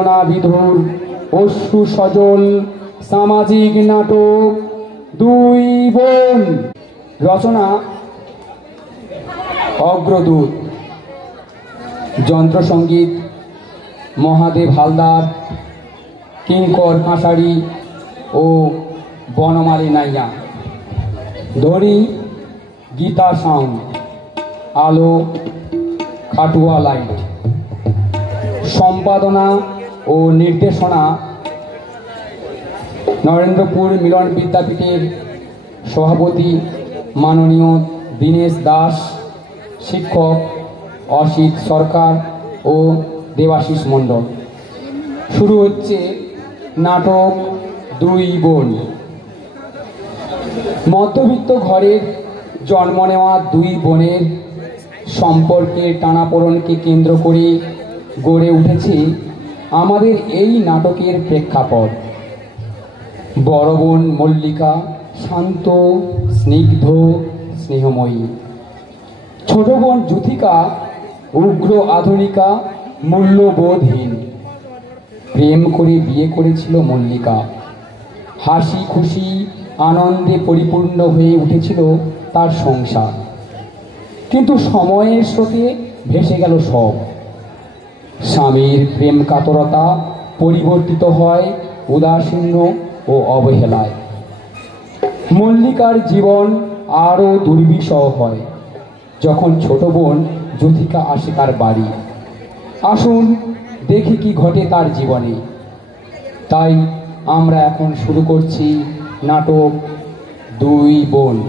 বিধুর অশ্রু সজল সামাজিক নাটক দুই বোন। রচনা অগ্রদূত। যন্ত্রসঙ্গীত মহাদেব হালদার, কিঙ্কর কাঁসারি ও বনমালী নাইয়া। ধ্বনি গীতা সাউন্ড। আলো খাটুয়া লাইট। সম্পাদনা ও নির্দেশনা নরেন্দ্রপুর মিলন বিদ্যাপীঠের সভাপতি মাননীয় দীনেশ দাস, শিক্ষক অসিত সরকার ও দেবাশিস মণ্ডল। শুরু হচ্ছে নাটক দুই বোন। মধ্যবিত্ত ঘরের জন্ম নেওয়া দুই বোনের সম্পর্কের টানাপোড়েনকে কেন্দ্র করে গড়ে উঠেছে আমাদের এই নাটকের প্রেক্ষাপট। বড় বোন মল্লিকা শান্ত, স্নিগ্ধ, স্নেহময়ী। ছোট বোন যুথিকা উগ্র আধুনিকা, মূল্যবোধহীন। প্রেম করে বিয়ে করেছিল মল্লিকা। হাসি খুশি আনন্দে পরিপূর্ণ হয়ে উঠেছিল তার সংসার। কিন্তু সময়ের স্রোতে ভেসে গেল সব। স্বামীর প্রেম কাতরতা পরিবর্তিত হয় উদাসীন্য ও অবহেলায়। মল্লিকার জীবন আরও দুর্বিষহ হয় যখন ছোট বোন যুথিকা আসে তার বাড়ি। আসুন দেখি কি ঘটে তার জীবনে। তাই আমরা এখন শুরু করছি নাটক দুই বোন।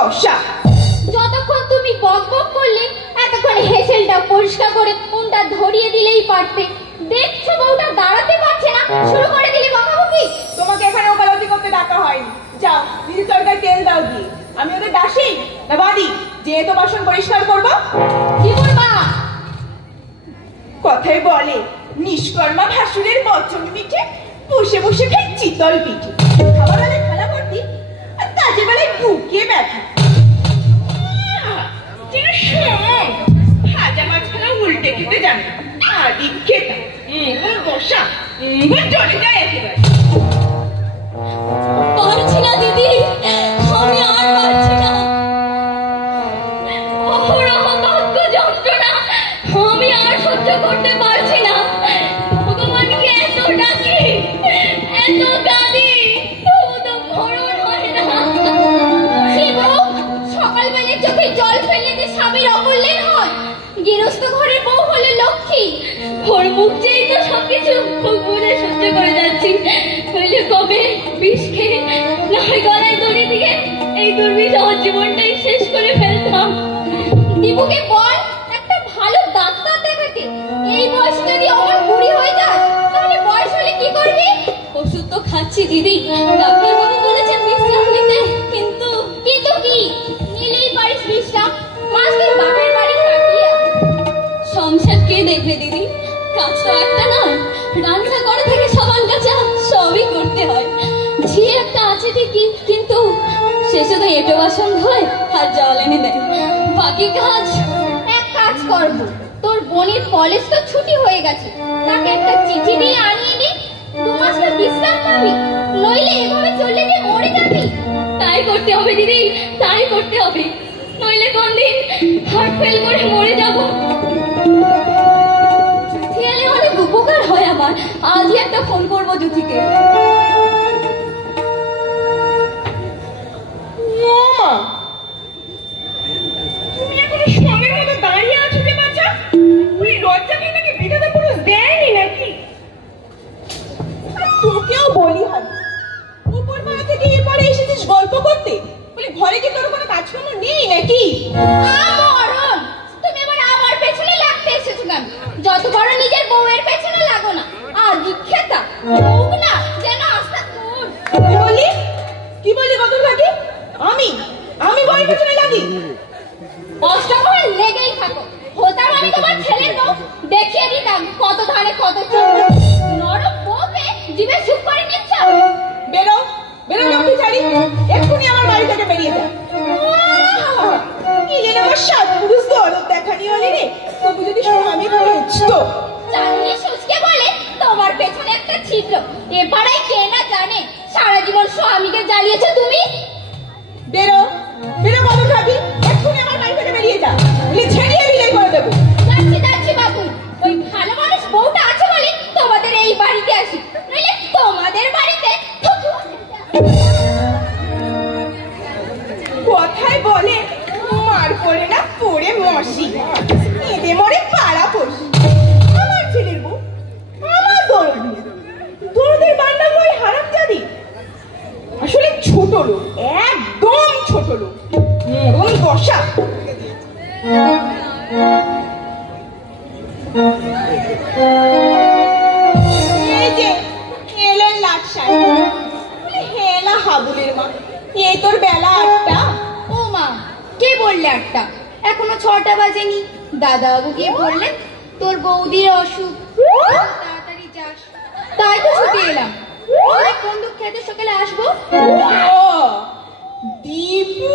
দশা। যতক্ষণ তুমি বক বক করলে এতক্ষণে হেসেলটা পরিষ্কার করে উনটা ধরিয়ে দিলেই পারতে। দেখছো বউটা দাঁড়াতে পারছে না, শুরু করে দিলে বকাবকি। তোমাকে এখানে ওকালতি করতে ডাকা হয়নি। যাও নিজের তরকারি তেল দাও গিয়ে। আমি ওদের দাসী না বাদী যে এত বাসন পরিষ্কার করবো? কি বলবা? কথায় বলে নিষ্কর্মা ভাসুরের বচন মিঠে, বসে বসে খাই চিতল পিঠে। খাবার হলে খালা ভর্তি আর কাজে বেলায় বুকে ব্যথা। ভাজা মাছখানা উল্টে খেতে জানে আদি খেতা বসা চলে যায় একেবারে। পারছি না দিদি, আমি আর পারছি না। অহরহ বাক্য যন্ত্রণা আমি আর সহ্য করতে পারছি না। ভগবানকে এত ডাকি, এত কাঁদি, তবু তো ভরণ হয় না। শিব, সকালবেলা চোখে জল ফেললে যে স্বামীর অকল্যাণ হয়। গৃহস্থ ঘরের বউ হলে লক্ষ্মী। ওর মুখ চেয়ে তো সবকিছু মুখ বুঝে সহ্য করে যাচ্ছি। নইলে কবে বিষ খেয়ে নয় গলায় দড়ি দিয়ে এই দুর্বিষ আমার জীবনটাই শেষ করে ফেলতাম। দিবুকে বল একটা ভালো ডাক্তার দেখাতে। এই বয়সে যদি আমার বুড়ি হয়ে যায় তাহলে বয়স হলে কি করবি? ওষুধ তো খাচ্ছি দিদি, ডাক্তারবাবু বলেছেন বিশ্রাম নিতে। কিন্তু কিন্তু কি নিলেই পারিস বিশ্রাম? মাসদিন বাপের বাড়ি কাটিয়ে সংসার কে দেখবে দিদি? কাজ তো একটা নয়, রান্না করা থেকে সাবান কাচা সবই করতে হয়। ঝি একটা আছে ঠিকই, কিন্তু সে শুধু এঁটো বাসন ধোয় আর জল এনে দেয়। বাকি কাজ এক কাজ করবো, তোর বোনের কলেজ তো ছুটি হয়ে গেছে, তাকে একটা চিঠি দিয়ে আনিয়ে দি। 2 মাস তো বিশ্রাম পাবি, নইলে এভাবে চললে যে মরে যাবি। তাই করতে হবে দিদি, তাই করতে হবে, নইলে কোনদিন হার্ট ফেল করে মরে যাবো। খেয়ালে অনেক উপকার হয় আমার। আজই একটা ফোন করবো জ্যোতিকে। তুমি এখন স্বামীর মতো দাঁড়িয়ে আছো যে বাচ্চা? ওই লজ্জা কি নাকি বিধাতা পুরুষ দেয়নি নাকি? তোকেও বলি হয় উপর পাড়া থেকে এরপরে এসেছিস গল্প করতে, বলি ঘরে কি তোর কোনো কাজকর্ম নেই নাকি? আমরণ, তুমি এবার আমার পেছনে লাগতে এসেছো কেন? যত বড় নিজের বউয়ের পেছনে লাগো না। আদি খেতা মুখ না যেন আস্থা তোর। কি বলি কি বলি কত থাকি? আমি আমি বউয়ের পেছনে লাগি? অষ্টমহল লেগেই থাকো। হতাম আমি তোমার ছেলের বউ, দেখিয়ে দিতাম কত ধারে কত চোখ। নরক বউকে জিভে সুখ করে নিচ্ছ। বেরো বেরো লক্ষ্মী ছাড়ি, এক্ষুনি আমার বাড়ি থেকে বেরিয়ে যা। ইলেন আমার সাত পুরুষ দরদ দেখানি হলে রে, তবু যদি স্বামী বুঝতো। চাঁদনি সুচকে বলে তোমার পেছনে একটা ছিদ্র। এ পাড়ায় কে না জানে সারা জীবন স্বামীকে জ্বালিয়েছো তুমি। বেরো বেরো কত খাবি, এক্ষুনি আমার বাড়ি থেকে বেরিয়ে যা, ছেড়িয়ে বিদায় করে দেবো। যাচ্ছি যাচ্ছি বাবু, ওই ভালো মানুষ বউটা আছে বলে তোমাদের এই বাড়িতে আসি, নইলে তোমাদের বাড়িতে কথায় বলে মার পড়ে না পড়ে মশি, এদের মরে পাড়া পড়ি। আমার ছেলের বউ আমার দরদ, দরদের বান্না বই হারাম জাদি। আসলে ছোট লোক, একদম ছোট লোক, মরণ দশা। এই যে এলেন লাট সাহেব, হেলা হাবুলের মা, এই তোর বেলা 8টা। ও মা, কে বললে 8টা? এখনো 6টা বাজেনি। দাদাবাবু গিয়ে বললেন তোর বৌদির অসুখ, তাড়াতাড়ি যাস। তাই তো ছুটে এলাম। কোন দুঃখ খেতে সকালে আসবো? ও দীপু,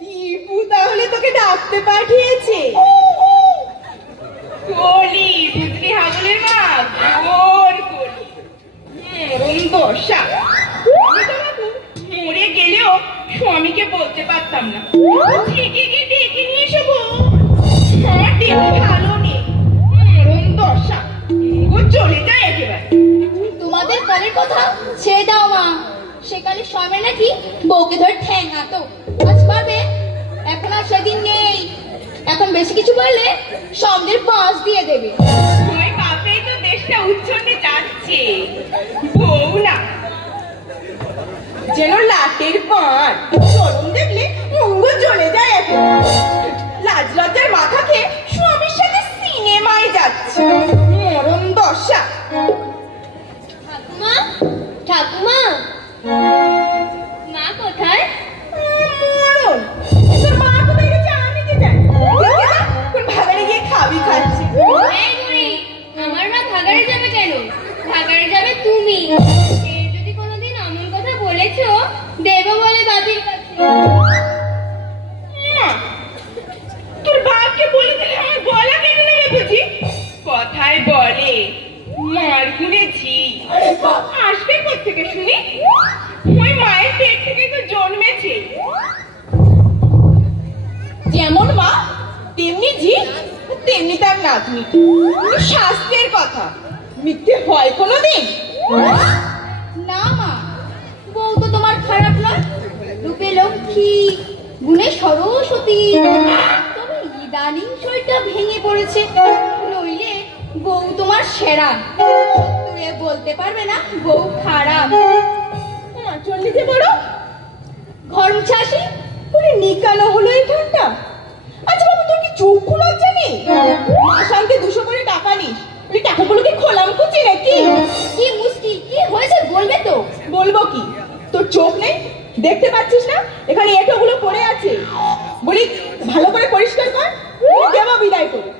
দীপু তাহলে তোকে ডাকতে পাঠিয়েছে। কলি বুঝলি হাবুলের মা, ওর কলি মরণ দশা। মরে গেলেও স্বামীকে বলতে পারতাম না, ডেকে নিয়ে এসো গো। হ্যাঁ দীপু ভালো নেই, মরণ দশা, ও চলে যায় একেবারে। তোমাদের কালের কথা ছেড়ে দাও মা। সেকালে সময় নাকি বউকে ধরে ঠ্যাঙাতো, আজ পারবে? এখন আর সেদিন নেই। এখন বেশি কিছু বললে সন্ধ্যের বাঁশ দিয়ে দেবে। ওই বাপেই তো দেশটা উচ্ছন্নে যাচ্ছে, বউ না যেন লাট লাটের পান চরম দেখলে অঙ্গ জ্বলে যায় এখন। লাজ লজ্জার মাথা খেয়ে স্বামীর সাথে সিনেমায় যাচ্ছে, মরণ দশা। ঠাকুমা, ঠাকুমা, মা কোথায়? মরণ, তোর মা কোথায় গেছে আমি কি জানি। কোন ভাগাড়ে গিয়ে খাবি খাচ্ছে। এই বুড়ি, আমার মা ভাগাড়ে যাবে কেন? ভাগাড়ে যাবে তুমি। এর যদি কোনোদিন এমন কথা বলেছো, দেব বলে বাবির কাছে। মা, তোর বাপকে বলে দিলে আমার গলা কেটে নেবে বুঝি? কথায় বলে মার গুনেছি, আসবে কোত্থেকে শুনি? ওই মায়ের পেট থেকে তো জন্মেছে। যেমন মা তেমনি ঝি, তেমনি তার নাতনি। কিন্তু শাস্ত্রের কথা মিথ্যে হয় কোনোদিন? না মা, বউ তো তোমার খারাপ নয়, রূপে লক্ষ্মী, গুণে সরস্বতী। তবে ইদানিং শরীরটা ভেঙে পড়েছে, নইলে বউ তোমার সেরা। সত্যি বলতে পারবে না বউ খারাপ। মা চললি যে বড় ঘরম ছাসি পুরো নিকানো হলো এই ঠান্ডা। আচ্ছা বাবু, তোর কি চক্ষু লজ্জা নেই? মাসান্তে 200 করে টাকা নিস, ওই টাকাগুলোকে খোলাম কুচি নাকি? কি মুশকিল, কি হয়েছে বলবে তো? বলবো কি, তোর চোখ নেই? দেখতে পাচ্ছিস না এখানে এঁটোগুলো পড়ে আছে? বলি ভালো করে পরিষ্কার কর, দেব বিদায় করে।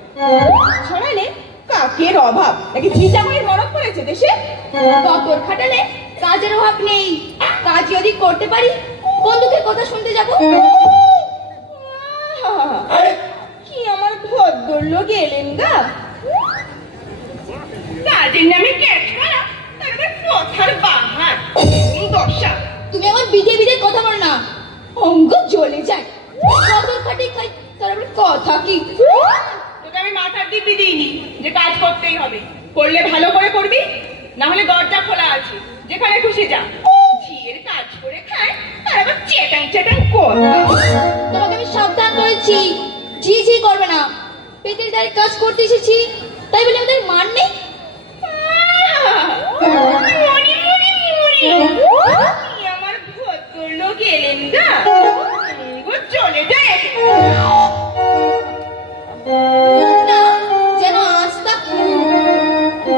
ছড়ালে কাকের অভাব নাকি ঝিটা করে নরক পড়েছে দেশে? কতর খাটালে কাজের অভাব নেই। কাজ যদি করতে পারি, বন্ধুদের কথা শুনতে যাবো। কি আমার ভদ্রলোক এলেন গা, কাজের নামে ক্যাচ করা, তারপর কথার বাহার দশা। তুমি আমার বিধে বিধে কথা বল না, অঙ্গ জ্বলে যায়। কতর খাটি খাই, তারপর কথা কি? তোকে আমি মাথার দিব্যি দিইনি যে কাজ করতেই হবে। করলে ভালো করে করবি, না হলে দরজা খোলা আছে, যেখানে খুশি যা। ঝিয়ের কাজ করে খায়, তার আবার চেটাং চেটাং কথা। তোমাকে আমি সাবধান করেছি, ঝি ঝি করবে না। পেটের দাঁড়িয়ে কাজ করতে এসেছি, তাই বলে আমাদের মান নেই। মরি মরি মরি, কি আমার ভদ্রলোক এলেন গা, চলে যায়। না, যেন আস্তা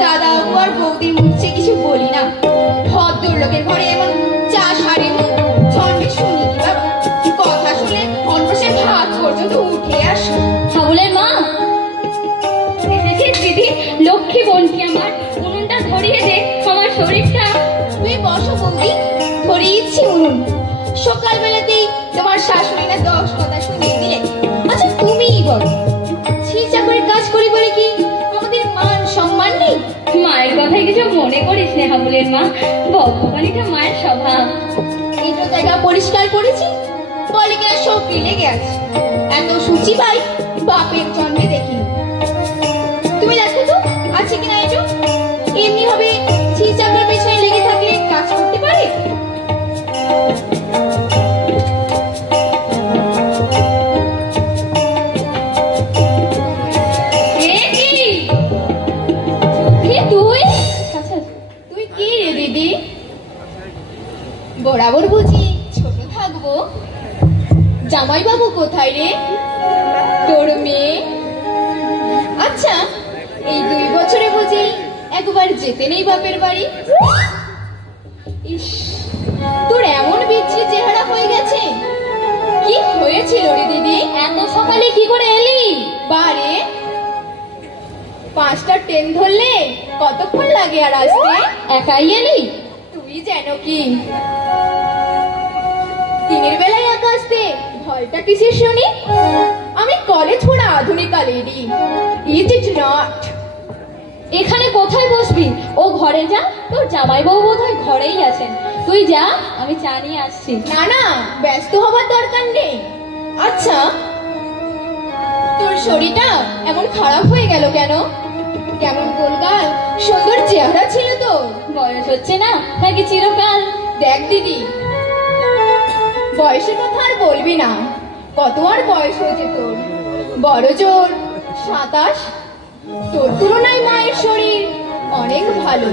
দাদা আর বৌদির মুখে কিছু বলি না। ভদ্রলোকের ঘরে এমন চা সারে মুখ ঝন্ডে শুনি বাবা, কথা শুনে অন্নসের হাত পর্যন্ত উঠে আসে। হাবুলের মা এসেছিস দিদি, লক্ষ্মী বোনকে আমার উনুনটা ধরিয়ে দে, আমার শরীরটা। তুমি বসো বৌদি, ধরিয়েছি উনুন। সকালবেলাতেই তোমার শাশুড়ি না 10 কথা শুনিয়ে দিলে। আচ্ছা তুমিই বলো, ছি চাকরির কাজ করি বলে কি আমাদের মান সম্মান নেই? মায়ের কথাই কিছু মনে করিস না হাবুলের মা, বকবকানিটা মায়ের স্বভাব। এই তো জায়গা পরিষ্কার করেছি, বলে কিনা সব লেগে আছে। এত সূচি পাই বাপের জন্মে দেখি। তুমি দেখো তো আছে কিনা এটো। এমনি হবে ছি চাকরির পেছনে লেগে থাকলে কাজ করতে পারে? বরাবর বুঝি ছোট থাকবো। জামাই বাবু কোথায় রে, তোর মেয়ে? আচ্ছা এই 2 বছরে বুঝি একবার যেতে নেই বাপের বাড়ি? ইস, তোর এমন বিচ্ছিরি চেহারা হয়ে গেছে। কি হয়েছিল রে দিদি, এত সকালে কি করে এলি? বারে 5টা ট্রেন ধরলে কতক্ষণ লাগে আর আসতে? একাই এলি? তুই যেন কি দিনের বেলায় একা আসতে ভয়টা কিসের শুনি? আমি কলেজ পড়া আধুনিকা লেডি, ইজ ইট নট? এখানে কোথায় বসবি? ও ঘরে যা, তোর জামাইবাবু বোধহয় ঘরেই আছেন। তুই যা, আমি চা নিয়ে আসছি। না না, ব্যস্ত হবার দরকার নেই। আচ্ছা তোর শরীরটা এমন খারাপ হয়ে গেল কেন? কেমন গোলগাল সুন্দর চেহারা ছিল তোর। বয়স হচ্ছে না নাকি চিরকাল? দেখ দিদি, বয়সের কথা আর বলবি না। কত আর বয়স হয়েছে তোর? বড় জোর 27। তোর তুলনায় মায়ের শরীর অনেক ভালো।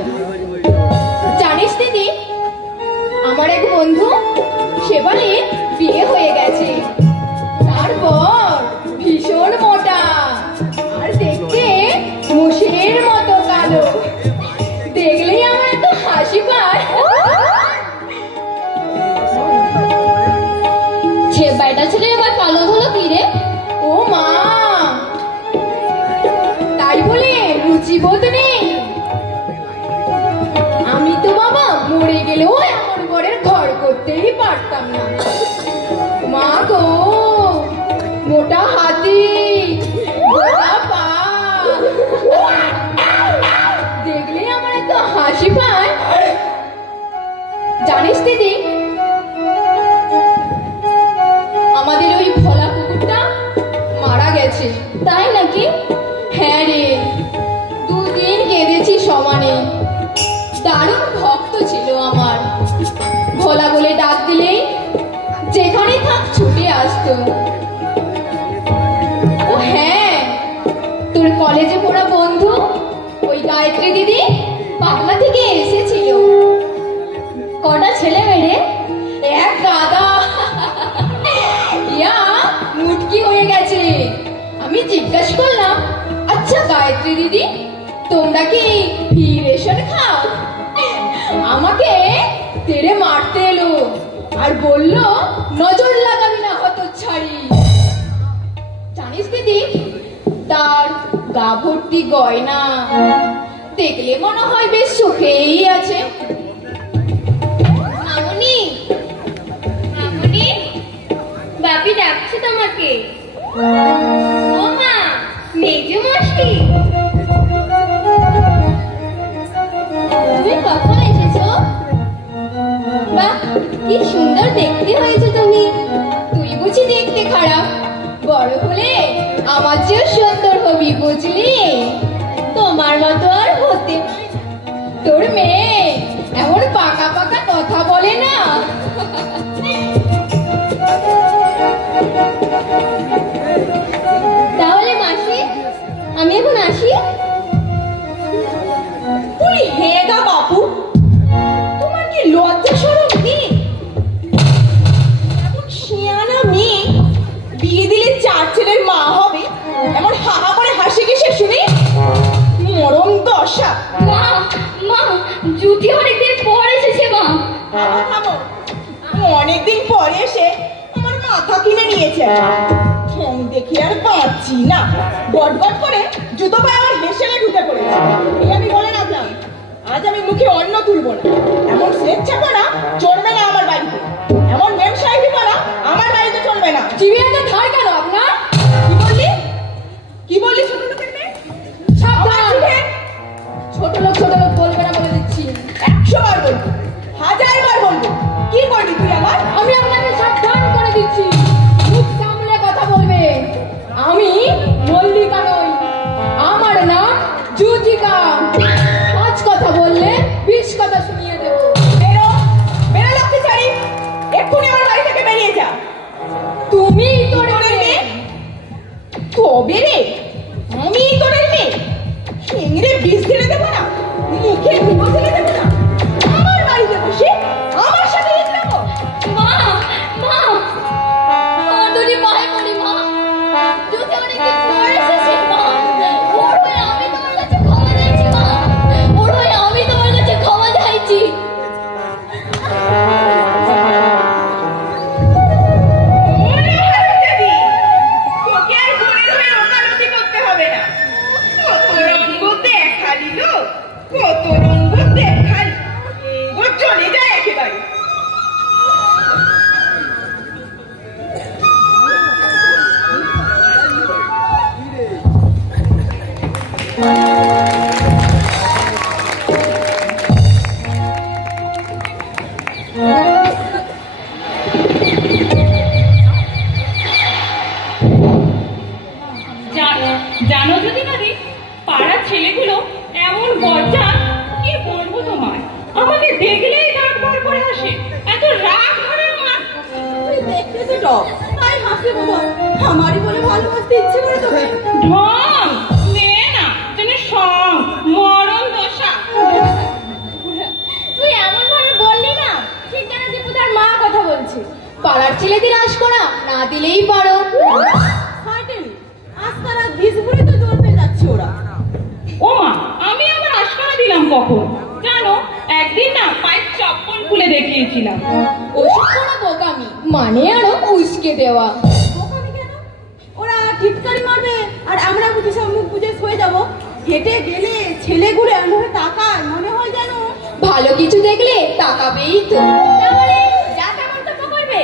জানিস দিদি, আমার এক বন্ধু সেবারে বিয়ে হয়ে গেছে। তারপর ভীষণ মোটা আর দেখতে মুষের মতো কালো। দেখলেই আমার এত হাসি পায়। বেটা ছেলে আবার কালো হলো কি রে? ও মা, তাই বলে রুচিবোধ নেই? আমি তো বাবা মরে গেলেও এমন বরের ঘর করতেই পারতাম না। মা গো, মোটা হাতি, মোটা পা, দেখলে আমার এত হাসি পায়। জানিস দিদি, আমাদের ওই ভোলা কুকুরটা মারা গেছে। তাই নাকি? হ্যাঁ রে, 2 দিন কেঁদেছি সমানে। দারুণ ভক্ত ছিল আমার। ভোলা বলে ডাক দিলেই যেখানে থাক ছুটে আসতো। ও হ্যাঁ, তোর কলেজে পড়া বন্ধু ওই গায়ত্রী দিদি পাগলা থেকে এসেছিল। কটা ছেলে মেয়ে? এক গাদা। ইয়া মুটকি হয়ে গেছে। আমি জিজ্ঞাসা করলাম, আচ্ছা গায়ত্রী দিদি, তোমরা কি ফি রেশন খাও? আমাকে তেড়ে মারতে এলো আর বলল, নজর লাগাবি না হতচ্ছাড়ি। জানিস দিদি, তার গা ভর্তি গয়না, দেখলে মনে হয় বেশ সুখেই আছে। মামুনি, মামুনি, বাপি ডাকছে তোমাকে। ও মা, মেজো মশি, তুমি কখন এসেছো? বাহ, কি সুন্দর দেখতে হয়েছে তুমি। তুই বুঝি দেখতে খারাপ? বড় হলে আমার চেয়েও সুন্দর হবি, বুঝলি? তোমার মতো আর হতে। তোর মেয়ে এমন পাকা পাকা কথা বলে না। তাহলে মাসি, আমি এখন আসি। তুই হে গা বাপু, তোমার কি লজ্জা শরম নেই? এমন শিয়ানা মেয়ে বিয়ে দিলে 4 ছেলের মা হবে, এমন হাহা করে হাসি কিসে শুনি? মরম দশা। মা, মা, জুটি অনেকদিন পর এসেছে মা। থামো থামো, অনেকদিন পরে এসে আমার মাথা কিনে নিয়েছে। ঠোং দেখে আর পাচ্ছি না, গটগট করে জুতো পায়ে আমার হেসেলে ঢুকে পড়েছে। এই আমি বলে রাখলাম, আজ আমি মুখে অন্ন তুলবো না। এমন স্বেচ্ছা করা চলবে না আমার বাড়িতে, এমন মেম সাহেবি করা আমার বাড়িতে চলবে না। জিভে একটা ধার কেন আপনার? কি বললি? কি বললি ছোট লোকের মেয়ে? সাবধান, ছোট লোক বলবে না বলে দিচ্ছি। 100 বার বলবো, 1000 বার বলবো। কি করবি তুই আমার? আমি আপনাকে সাবধান করে দিচ্ছি, মুখ সামলে কথা বলবে। আমি মল্লিকা নই, আমার নাম জুথিকা। 5 কথা বললে 20 কথা শুনিয়ে দেবো। বেরো, বেরো লক্ষ্মীচারী, এক্ষুনি আমার বাড়ি থেকে বেরিয়ে যা। তুমি তোর তোরের মেয়ে। মেয়ে? তবে রে, আমি তোরের মেয়ে? শিংড়ে বিষ ঢেলে দেবো না, মুখে ধুবো ঢেলে দেবো না। আমার বাড়িতে বসে আমার সাথে যেতে দেবো? মা, মা, তোরই পায়ে পড়ি মা। যদি অনেকদিন পর এসেছে মা, ওর হয়ে আমি তোমার কাছে ক্ষমা চাইছি মা। ওর হয়ে আমি তোমার কাছে ক্ষমা চাইছি। ওরে হারামজাদি, তোকে আর বোনের হয়ে ওকালতি করতে হবে না। কত রঙ্গ দেখালি লো, কত রঙ্গ দেখালি। ও চলে যায় একেবারে। জানো যদি ভাবি, পাড়ার ছেলেগুলো এমন বজ্জা, কি বলবো তোমার। আমাকে দেখলেই দাঁত বার করে হাসে, এত রাগ ধরে আমার। তুই দেখতে তো টক, তাই হাসে বাবা। আমারই বলে ভালোবাসতে ইচ্ছে করে তোকে। ঢং মেয়ে না, যেন সং মরণ দশা। তুই এমন ভাবে বললি না, ঠিক যেন দীপুদার মা কথা বলছে। দিলেই পারো। সার্টেনলি আজকাল আর ঘিসপুরে তো জোর পেয়ে যাচ্ছে ওরা। ও মা, আমি আবার আশকারা দিলাম কখন জানো? একদিন না পায়ের চপ্পল খুলে দেখিয়েছিলাম। ওসব করা বোকামি, মানে আরো উস্কে দেওয়া। বোকামি কেন? ওরা টিটকারি মারবে আর আমরা বুঝি সব মুখ বুঝে শুয়ে যাবো। হেঁটে গেলে ছেলে ঘুরে এমন তাকায়, মনে হয় যেন ভালো কিছু দেখলে তাকাবেই তো। তাহলে যা তা মন্তব্য করবে।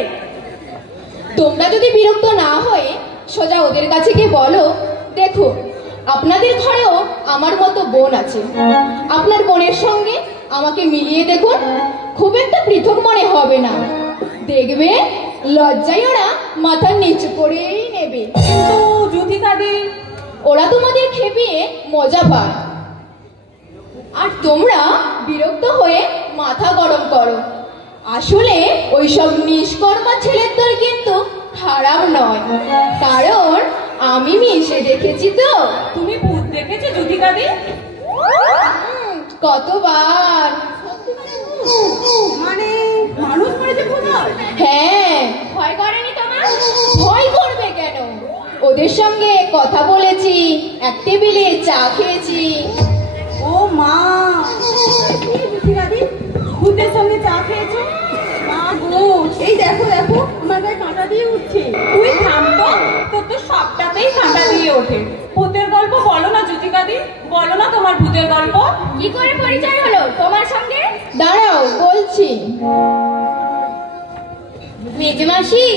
তোমরা যদি বিরক্ত না হয়ে সোজা ওদের কাছে গিয়ে বলো, দেখো আপনাদের ঘরেও আমার মতো বোন আছে, আপনার বোনের সঙ্গে আমাকে মিলিয়ে দেখুন, খুব একটা পৃথক মনে হবে না। দেখবে লজ্জায় ওরা মাথা নিচু করেই নেবে। কিন্তু জ্যোতিকাদি ওরা তোমাদের খেপিয়ে মজা পায়, আর তোমরা বিরক্ত হয়ে মাথা গরম করো। আসলে ওইসব নিষ্কর্মা ছেলের দল কিন্তু খারাপ নয়, কারণ আমি মিশে দেখেছি তো। তুমি ভূত দেখেছো জ্যোতিকাদি? কতবার। মানে মানুষ মরেছে ভূত হয়? হ্যাঁ, ভয় করেনি তোমার? ভয় করবে কেন? ওদের সঙ্গে কথা বলেছি, এক টেবিলে চা খেয়েছি। ও মা, জ্যোতিকাদি ভূতের সঙ্গে চা খেয়েছো? মা গো, এই দেখো দেখো আমার গায়ে কাঁটা দিয়ে উঠছে। তুই থাম তো, তোর তো সবটাতেই কাঁটা দিয়ে ওঠে। ভূতের গল্প বলো না জ্যোতিকাদি, বলো না তোমার ভূতের গল্প। কি করে পরিচয় হলো তোমার সঙ্গে? দাঁড়াও বলছি। মেজমাসি,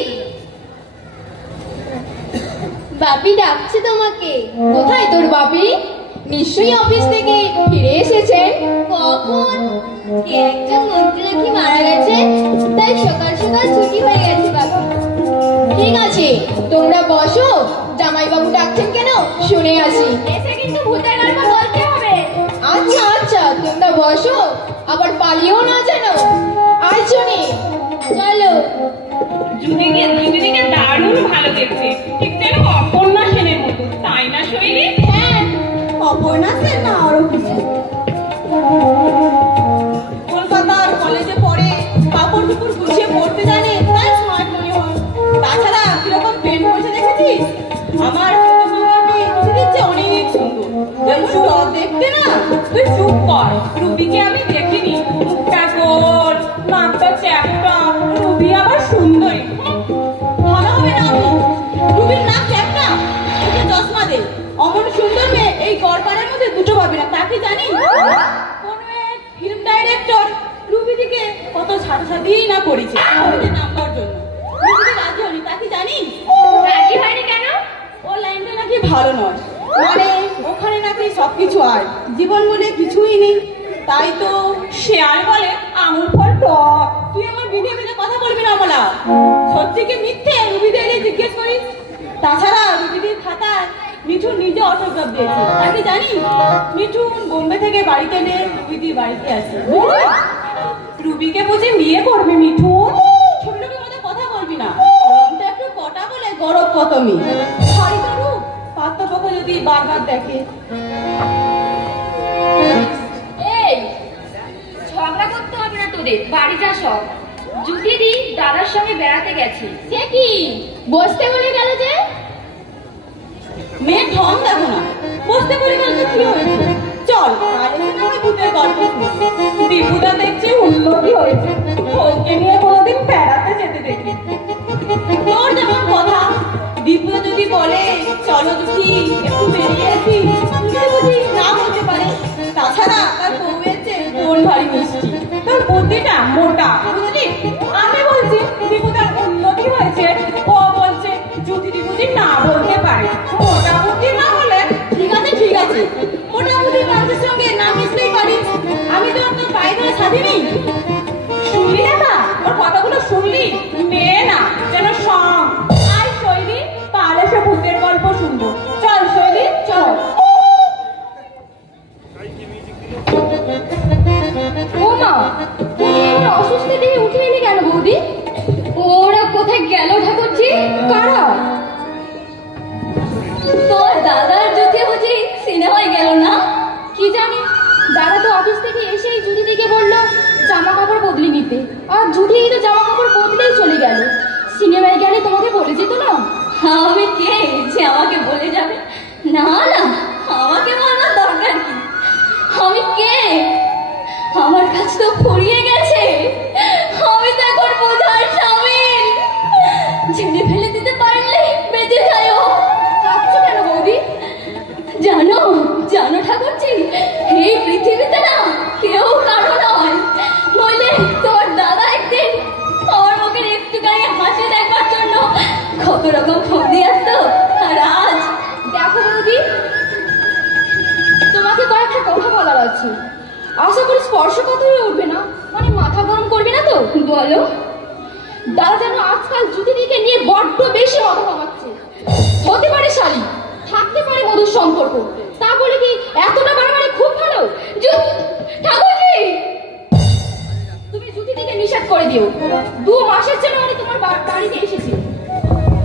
বাপি ডাকছে তোমাকে। কোথায় তোর বাপি? নিশ্চয়ই অফিস থেকে ফিরে এসেছেন। কখন? একজন মন্ত্রী মারা গেছে, তাই সকাল সকাল ছুটি হয়ে গেছে বাপি। ঠিক আছে, তোমরা বসো। জামাইবাবু ডাকছেন কেন শুনে আসি। এসে কিন্তু ভূতের গল্প বলতে হবে। আচ্ছা আচ্ছা, তোমরা বসো, আবার পালিয়েও না যেন। আজ জনি চলো। জুদিকে দারুণ ভালো দেখতে, ঠিক যেন অপর্ণা সেনের মতো, তাই না শৈলী? হ্যাঁ, অপর্ণা সেন না আরো কিছু। কলকাতার কলেজে পড়ে, কাপড় টুকুর গুছিয়ে পড়তে জানে, তাই স্মার্ট মনে হয়। তাছাড়া কিরকম পেন পয়সা দেখেছিস? আমার দিচ্ছে অনেক সুন্দর। তুই চুপ দেখতে না, তুই চুপ কর। রুবিকে আমি দেখিনি, মুখটা গোল, নাকটা চ্যাপটা, রুবি আবার সুন্দরী। ভালো হবে না আমি। রুবির নাক একটা, ওকে চশমা দে। অমন সুন্দর মেয়ে এই গড়পাড়ার মধ্যে দুটো পাবি না, তাকে জানি। কোন এক ফিল্ম ডাইরেক্টর রুবিদিকে কত ছাড়াছাড়িই না করেছে ছবিতে নাম্বার জন্য। রুবিদি রাজি হয়নি, তাকে জানি। রাজি হয়নি কেন? ও লাইনটা নাকি ভালো নয়, মানে ওখানে নাকি সবকিছু আর জীবন বলে কিছুই নেই। তাই তো শেয়াল বলে আঙুর ফল টক। তুই আমার বিধে বিধে কথা বলবি না বলা। সত্যি কি মিথ্যে রুবিদি এলে জিজ্ঞেস করিস। তাছাড়া রুবিদির খাতায় মিঠুন নিজে অটোগ্রাফ দিয়েছে, তাকে জানি। মিঠুন বোম্বে থেকে বাড়িতে এলে রুবিদি বাড়িতে আসে। রুবিকে বুঝে বিয়ে করবে মিঠুন? ছোট লোকের মধ্যে কথা বলবি না, রংটা একটু কটা বলে গরব কত মেয়ে। সরি তো রূপ, পাত্রপক্ষ যদি বারবার দেখে। এই ঝগড়া করতে হবে না তোদের, বাড়ি যা সব। জুতিদি দাদার সঙ্গে বেড়াতে গেছে। সে কি বসতে বলে গেল যে? মেয়ে ঢং দেখো না, বসতে বলে গেল তো কি হয়েছে? চল কালে না আমি ভূতের গল্প শুনি। দীপুদা দেখছি উন্নতি হয়েছে, ওকে নিয়ে কোনোদিন বেড়াতে যেতে দেখি। তোর যেমন কথা, দীপুদা যদি বলে চলো দুঃখী একটু বেরিয়ে আসি, তুই বুঝি না হতে পারে। তাছাড়া তার বউয়ের চেয়ে তোর ভারী মিষ্টি। তোর বুদ্ধিটা মোটা, বুঝলি? আমি বলছি দীপুদার উন্নতি হয়েছে, ও বলছে যদি বুঝি না বলতে পারে। মোটা বুদ্ধি না হলে ঠিক আছে ঠিক আছে, মোটামুটি মানুষের সঙ্গে না মিশতেই পারি। আমি তো আপনার পায়ে ধরে স্বাধীনই। শুনলি না? ওর কথাগুলো শুনলি? মেয়ে না যেন সং। আয় শৈলী, কাল এসে ভূতের গল্প শুনবো। চল শৈলী চল। ও মা, তুমি এবার অসুস্থ দিয়ে উঠে এলে কেন বৌদি? ওরা কোথায় গেল ঠাকুরজি? কারা? তোর দাদার জুতি বুঝি সিনেমায় গেল না? কি জানি, দাদা তো অফিস থেকে এসেই জুতি দিকে বললো জামা কাপড় বদলে নিতে, আর জুটি তো জামা কাপড় বদলেই চলে গেল। সিনেমায় গেলে তোমাকে বলে যেত না? আমি কে যে আমাকে বলে যাবে? না না, আমাকে বলার দরকার কি? আমি কে? আমার কাছ তো ফুরিয়ে গেছে। আমি তো এখন বোঝার সামিল। ছেড়ে ফেলে দিতে পারলে বেঁচে যাও। কাঁদছো কেন বৌদি? জানো জানো ঠাকুরজি, এই পৃথিবীতে না কেউ কারো নয়, নইলে তোমার দাদা একদিন আমার মুখের একটুখানি হাসি দেখবার জন্য কত রকম ফোন দিয়ে আসতো। আর আজ দেখো বৌদি, তোমাকে কয়েকটা কথা বলার আছে। আশা করি স্পর্শকাতর হয়ে উঠবে না, মানে মাথা গরম করবে না তো? বলো। দাদা যেন আজকাল জ্যোতিদিকে নিয়ে বড্ড বেশি মাথা কামাচ্ছে। হতে পারে শালী, থাকতে পারে মধুর সম্পর্ক, তা বলে কি এতটা বাড়াবাড়ি খুব ভালো? ঠাকুরজি, তুমি জ্যোতিদিকে নিষেধ করে দিও। 2 মাসের জন্য আমি তোমার বাড়িতে এসেছি।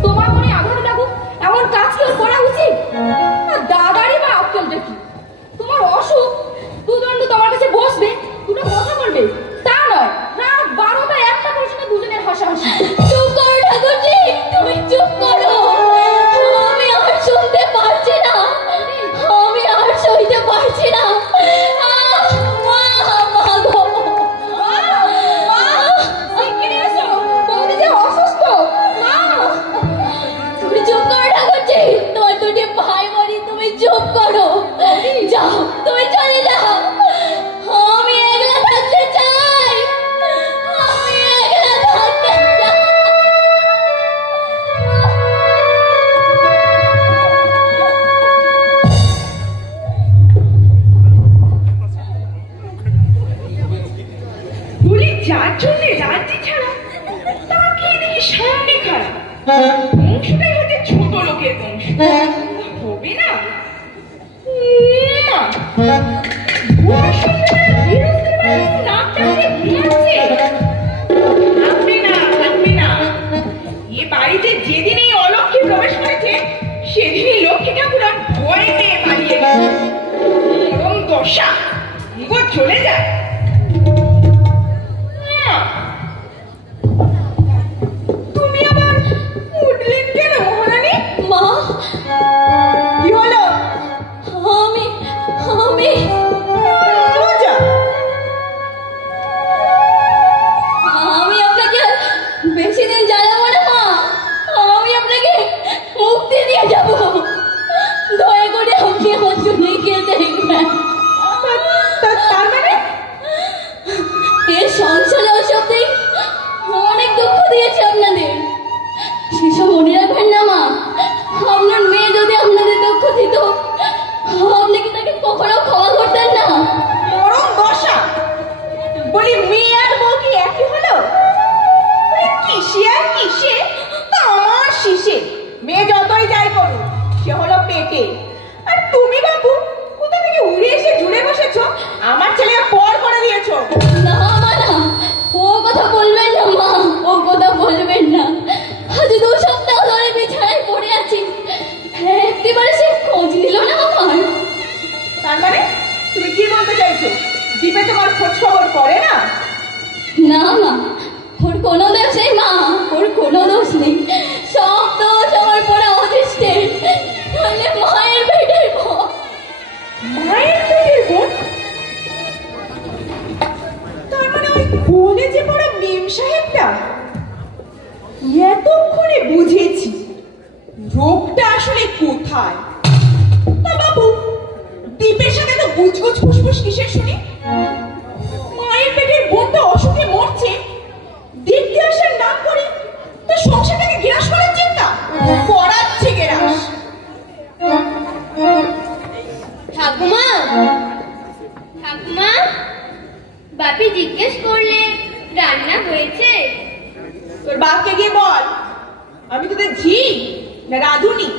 তোমার মনে আঘাত লাগুক এমন কাজ কেউ করা উচিত? দাদারই বা আক্কেলটা কি? তোমার অসুখ, দুদণ্ড তোমার কাছে বসবে, দুটো কথা বলবে, তা নয় রাত 12টা 1টা পর্যন্ত দুজনের হাসাহাসি। চুপ করো ঠাকুরজি, তুমি চুপ করো। আমি আর শুনতে পারছি না, আমি আর সইতে পারছি না। তোমার 2টি ভাই মরি, তুমি চুপ করো। যাও, তুমি চলে যাও। আমি একলা থাকতে চাই, আমি একলা থাকতে চাই। বলি যার জন্য রাজি ছাড়া তাকে দেখি সামনে খারাপ। বংশটাই হচ্ছে ছোট লোকের বংশ, হবে না? এ বাড়িতে যেদিনই অলক্ষ্মী প্রবেশ করেছে সেদিনই লক্ষ্মী ঠাকুর আর ভয় পেয়ে পালিয়ে গরম দশা চলে যায়। তুমি আবার উঠলেন কেন মহারানী? মা, কি হলো? আমি আমি রোজা, আমি আপনাকে বেশি দিন জ্বালাবো না মা। আমি আপনাকে মুক্তি দিয়ে যাবো। দয়া করে আপনি আমার জন্য গিয়ে দেখবেন। তার মানে এই সংসারে ওসবতেই অনেক দুঃখ দিয়েছে আপনাদের, সেসব মনে রাখবেন না মা। আপনার মেয়ে যদি আপনাদের দুঃখ দিত, আপনি কি তাকে কখনো ক্ষমা করতেন না? গরম দশা, বলি মেয়ে আর বউ কি একই হলো? কিসে আর কিসে আমার শিশে। মেয়ে যতই যাই করুক, সে হলো পেটে। আর তুমি বাবু কোথা থেকে উড়ে এসে জুড়ে বসেছো, আমার ছেলেকে পর করে দিয়েছো। না মা না, ও কথা বলবেন না মা, ও কথা বলবেন না। আজ 2 সপ্তাহ ধরে বিছানায় পড়ে আছি, একেবারে সে খোঁজ নিল না আমার। তার মানে তুমি কি বলতে চাইছো? দীপে তোমার খোঁজ খবর করে না? না মা, ওর কোনো দোষ নেই মা, ওর কোনো দোষ নেই। সব দোষ আমার পড়া অদৃষ্টের। তাহলে মায়ের পেটের বোন। মায়ের পেটের বোন? তার মানে ওই বনে যে পড়া মেম সাহেবটা? এতক্ষণে বুঝেছি রোগটা আসলে কোথায়। তা বাবু, দীপের সাথে তো গুজগুজ ফুসফুস কিসের শুনি? মায়ের পেটের বোনটা অসুখে মরছে, দেখতে আসার নাম করে তো সংসারটাকে গ্রাস করার চিন্তা করাচ্ছে গ্রাস। ঠাকুমা, ঠাকুমা, বাপি জিজ্ঞেস করলে রান্না হয়েছে? তোর বাপকে গিয়ে বল আমি তোদের ঝি না রাধুনি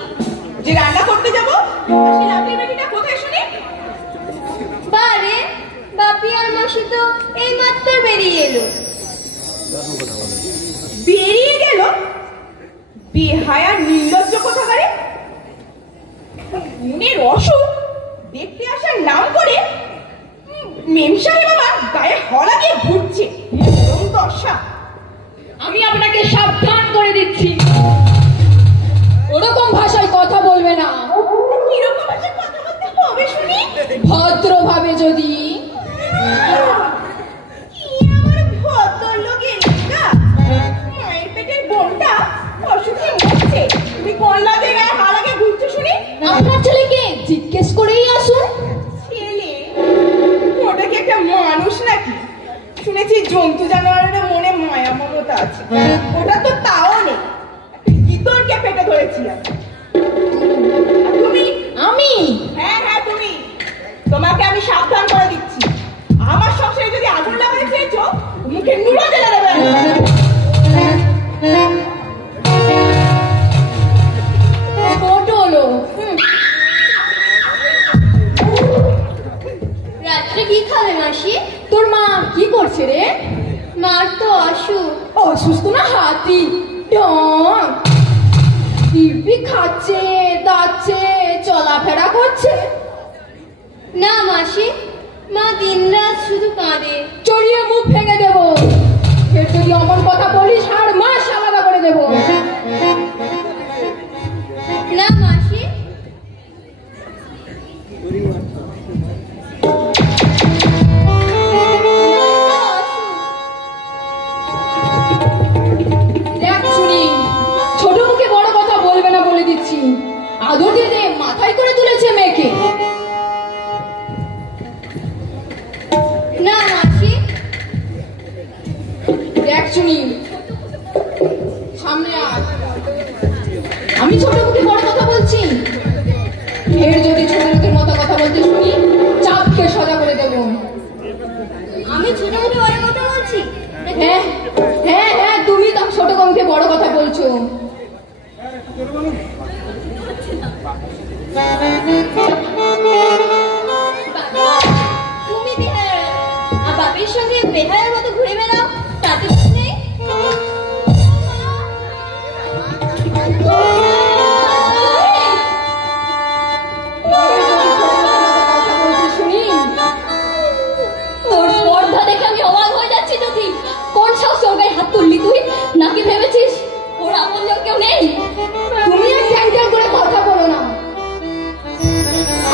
যে রান্না করতে যাবো। সে রাতের বেটিটা কোথায় শুনি? বারে, বাপি আর মাসি তো এই মাত্র বেরিয়ে এলো। বেরিয়ে গেল? বেহায়া নির্লজ্জ কোথাকারে। মনের অসুখ দেখতে আসার নাম করে মেম সাহেব আমার গায়ে হলা দিয়ে ঘুরছে। দশা আমি আপনাকে সাবধান করে দিচ্ছি, ওরকম ভাষায় কথা বলবে না। কিরকম ভাষায় কথা বলতে হবে শুনি? ভদ্রভাবে যদি। কি আমার ভদ্রলোক এলাকা? মায়ের পেটের বোনটা অসুখে মরছে, তুমি কোন লাজে গায়ে হারাকে ঘুরছো শুনি? আপনার ছেলেকে জিজ্ঞেস করেই আসুন। ছেলে? ওটা কি একটা মানুষ নাকি? শুনেছি জন্তু জানোয়ারের মনে মায়া মমতা আছে, ওটা তো তাও নেই। একটা গিদড়কে পেটে ধরেছিলাম। আর তুমি? আমি? হ্যাঁ হ্যাঁ তুমি। তোমাকে আমি সাবধান করে দিচ্ছি, আমার সংসারে যদি আগুন লাগাতে চেয়েছো মুখে নুড়ো জ্বেলে দেবে। পটলো। রাত্রে কি খাবে মাসি? তোর মা কি করছে রে? মার তো অসুখ। অসুস্থ না হাতি? ডন দিব্যি খাচ্ছে, দাচ্ছে, চলাফেরা করছে। না মাসি, মা দিনরাত শুধু কাঁদে। চড়িয়ে মুখ ভেঙে দেবো। ফের যদি অমন কথা বলিস আর মাস আলাদা করে দেবো। না মাসি, দেখ শুনি, ছোট মুখে বড় কথা বলবে না বলে দিচ্ছি। আদর দিয়ে মাথায় করে তুলেছে মেয়েকে। না মাসি, দেখ শুনি, সামনে আয়। আমি ছোট মুখে বড় কথা বলছি। ফের যদি ছোট লোকের মতো কথা বলতে শুনি, চাপকে সোজা করে দেবো। আমি ছোট মুখে বড় কথা বলছি? হ্যাঁ হ্যাঁ হ্যাঁ, তুমি তো ছোট মুখে বড় কথা বলছো। তুমি বেহায়া, আর বাপের সঙ্গে বেহায়ার মতো ঘুরে বেড়াও, তাতে কিছু নেই? তোর স্পর্ধা দেখে আমি অবাক হয়ে যাচ্ছি। যদি কোন সাহসে ওর গায়ে হাত তুললি তুই? নাকি ভেবেছিস ওর আপনজন কেউ নেই? তুমি আর ক্যান্টার করে কথা বলো না।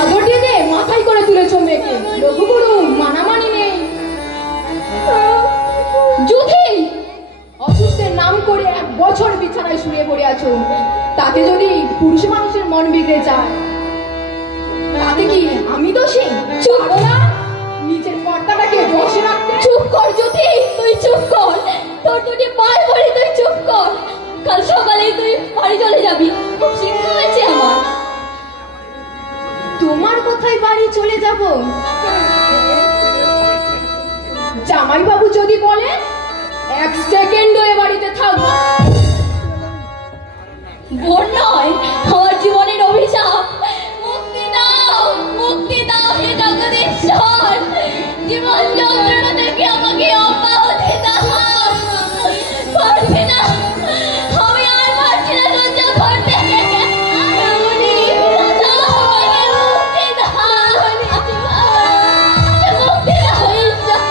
আদর দিয়ে মাথায় করে তুলেছো মেয়েকে। লঘুগুরু মানামানি নেই। যুথি, অসুস্থের নাম করে 1 বছর বিছানায় শুয়ে পড়ে আছো। তাতে যদি পুরুষ মানুষের মন বিগড়ে যায়, তাতে কি আমি দোষী? চুপ না, নিজের কর্তাটাকে বসে রাখতে। চুপ কর জ্যোতি, তুই চুপ কর। তোর দুটি পায়ে পড়ি, তুই চুপ কর। কাল সকালেই তুই বাড়ি চলে যাবি, খুব শিক্ষা হয়েছে আমার। তোমার কোথায় বাড়ি চলে যাব? জামাই বাবু যদি বলে 1 সেকেন্ডও এ বাড়িতে থাকবো। বোন নয়, আমার জীবনের অভিশাপ। মুক্তি দাও, মুক্তি দাও হে জগদীশ্বর। জীবন যন্ত্রণা থেকে আমাকে অব্যাহতি দাও। পারছি না, আমি আর পারছি না সহ্য করতে। মুক্তি দাও, মুক্তি দাও ঈশ্বর।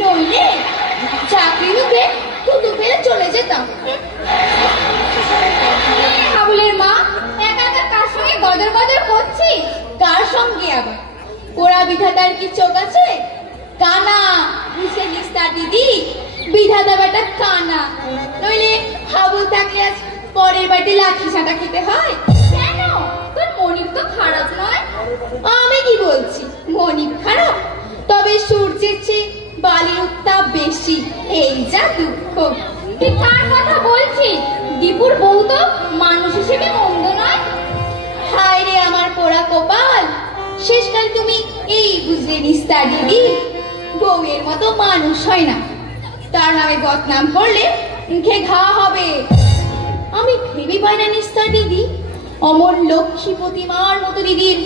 নইলে চাকরি রূপে থুতু ফেলে চলে যেতাম। হাবুলের মা একা একা কার সঙ্গে গদর গদর করছি? কার সঙ্গে আবার? ওরা বিধাতার কি চোখ আছে? কানা বুঝে নিস্তা দিদি, বিধাতা বেটা কানা। নইলে হাবল থাকলে আজ পরের বাড়িতে লাঠি সাঁটা খেতে হয়? কেন? তোর মনিব তো খারাপ নয়। আমি কি বলছি মনিব খারাপ? তবে সূর্যের চেয়ে বালির উত্তাপ বেশি, এই যা দুঃখ। তুই কার কথা বলছিস? দীপুর বউ তো মানুষ হিসেবে মন্দ নয়। হায় রে আমার পোড়া কপাল, শেষকাল তুমি এই বুঝলে নিস্তা দিদি, বউয়ের মতো মানুষ হয় না, তার নামে বদনাম করলে মুখে ঘা হবে। আমি ভেবে পাই না নিস্তা দিদি, অমর লক্ষ্মী প্রতিমার মতো দিদির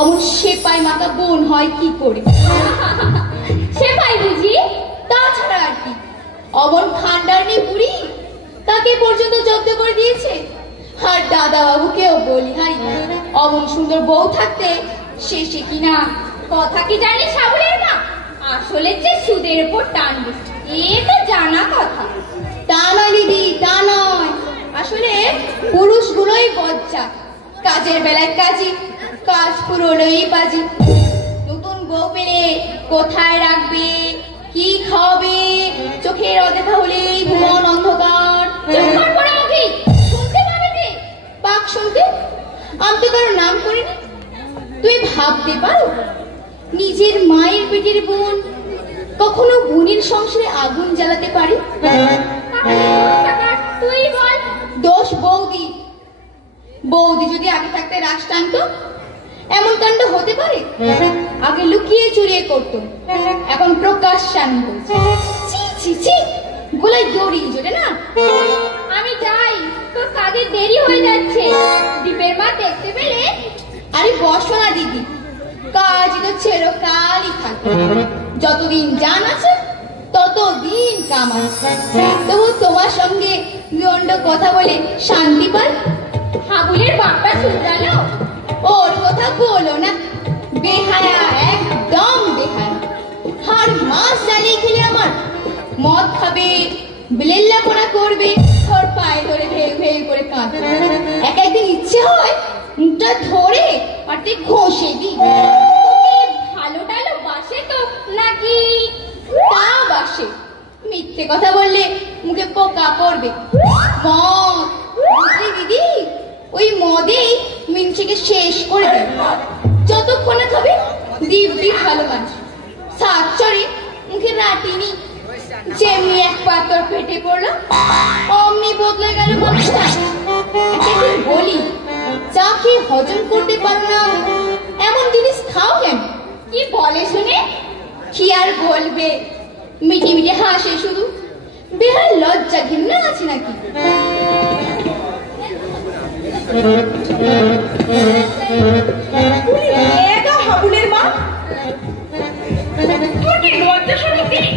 অমর সেপাই মাতা বোন হয় কি করে? সেপাই বুঝি? তাছাড়া আর কি, অমর খান্ডারনি বুড়ি তাকে পর্যন্ত জব্দ করে দিয়েছে। আর দাদা বাবুকেও বলি হাই, অমন সুন্দর বউ থাকতে শেষে কিনা। কথা কি জানিস সাবলের মা? আসলে যে সুদের উপর টান বেশি, এ তো জানা কথা। তা নয় দিদি, তা নয়, আসলে পুরুষগুলোই বজ্জা, কাজের বেলায় কাজী, কাজ পুরোলোই বাজি। নতুন বউ পেলে কোথায় রাখবে, কি খাওয়াবে, চোখের অদেখা হলেই ভুবন অন্ধকার। চুপ কর পোড়া মুখী, শুনতে পাবে যে? পাক শুনতে? আমি তো কারো নাম করিনি। তুই ভাবতে পারো নিজের মায়ের পেটের বোন কখনো বোনের সংসারে আগুন জ্বালাতে পারে? তুই বল। দোষ বৌদি। বৌদি যদি আগে থাকতে রাশ টানতো, এমন কাণ্ড হতে পারে? আগে লুকিয়ে চুরিয়ে করতো, এখন প্রকাশ্যান হয়েছে। ছি ছি ছি, গোলায় দড়ি জোটে না। আমি যাই, তোর কাজে দেরি হয়ে যাচ্ছে। দীপের মা দেখতে পেলে? আরে বসো না দিদি, কাজই তো চিরকালই থাকে, যতদিন জান আছে ততদিন কাম আছে। তবু তোমার সঙ্গে বিয়ন্ড কথা বলে শান্তি পাই। হাবুলের বাপটা শুধরালো? ওর কথা বলো না, বেহায়া, একদম বেহায়া। হার মাস জ্বালিয়ে খেলে আমার, মদ খাবে, বিলেল্লাপনা করবে, ওর পায়ে ধরে ভেউ ভেউ করে কাঁদবে। একদিন ইচ্ছে হয় মুখটা ধরে আর তুই ঘষে দিই। ভালো টালো বাসে তো নাকি? তা বাসে, মিথ্যে কথা বললে মুখে পোকা পড়বে। মদ বুঝলি দিদি, ওই মদেই মিনসিকে শেষ করে দেবে। যতক্ষণ না খাবে দিব্যি ভালো মানুষ, সাত চড়ে মুখে রাটিনি। যেমনি এক পাতর পেটে পড়লো অমনি বদলে গেল মানুষটা। একদিন বলি, চা খেয়ে হজম করতে পারো না এমন জিনিস খাও কেন? কি বলে শুনে? কি আর বলবে, মিটি মিটি হাসে শুধু। বেহার লজ্জা ঘৃণা আছে নাকি? হাবুলের মা, তোর কি লজ্জা শরম নেই?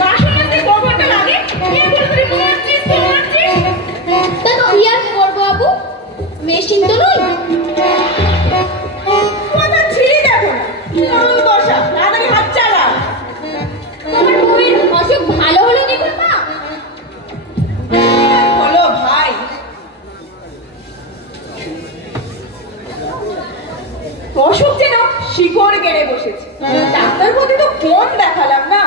বাসন মাজতে কতটা লাগে, এ বলে মারছিস তো মারছিস। তা কি আর করবো বাবু, মেশিন তো নই। কথা ছিঁড়ে দেখো না, কেমন দশা, তাড়াতাড়ি হাত চালা। তোমার বউয়ের অসুখ ভালো হলো দেখুন মা? হলো ভাই, অসুখ যেন শিকড় গেড়ে বসেছে। ডাক্তার প্রতি তো কম দেখালাম না।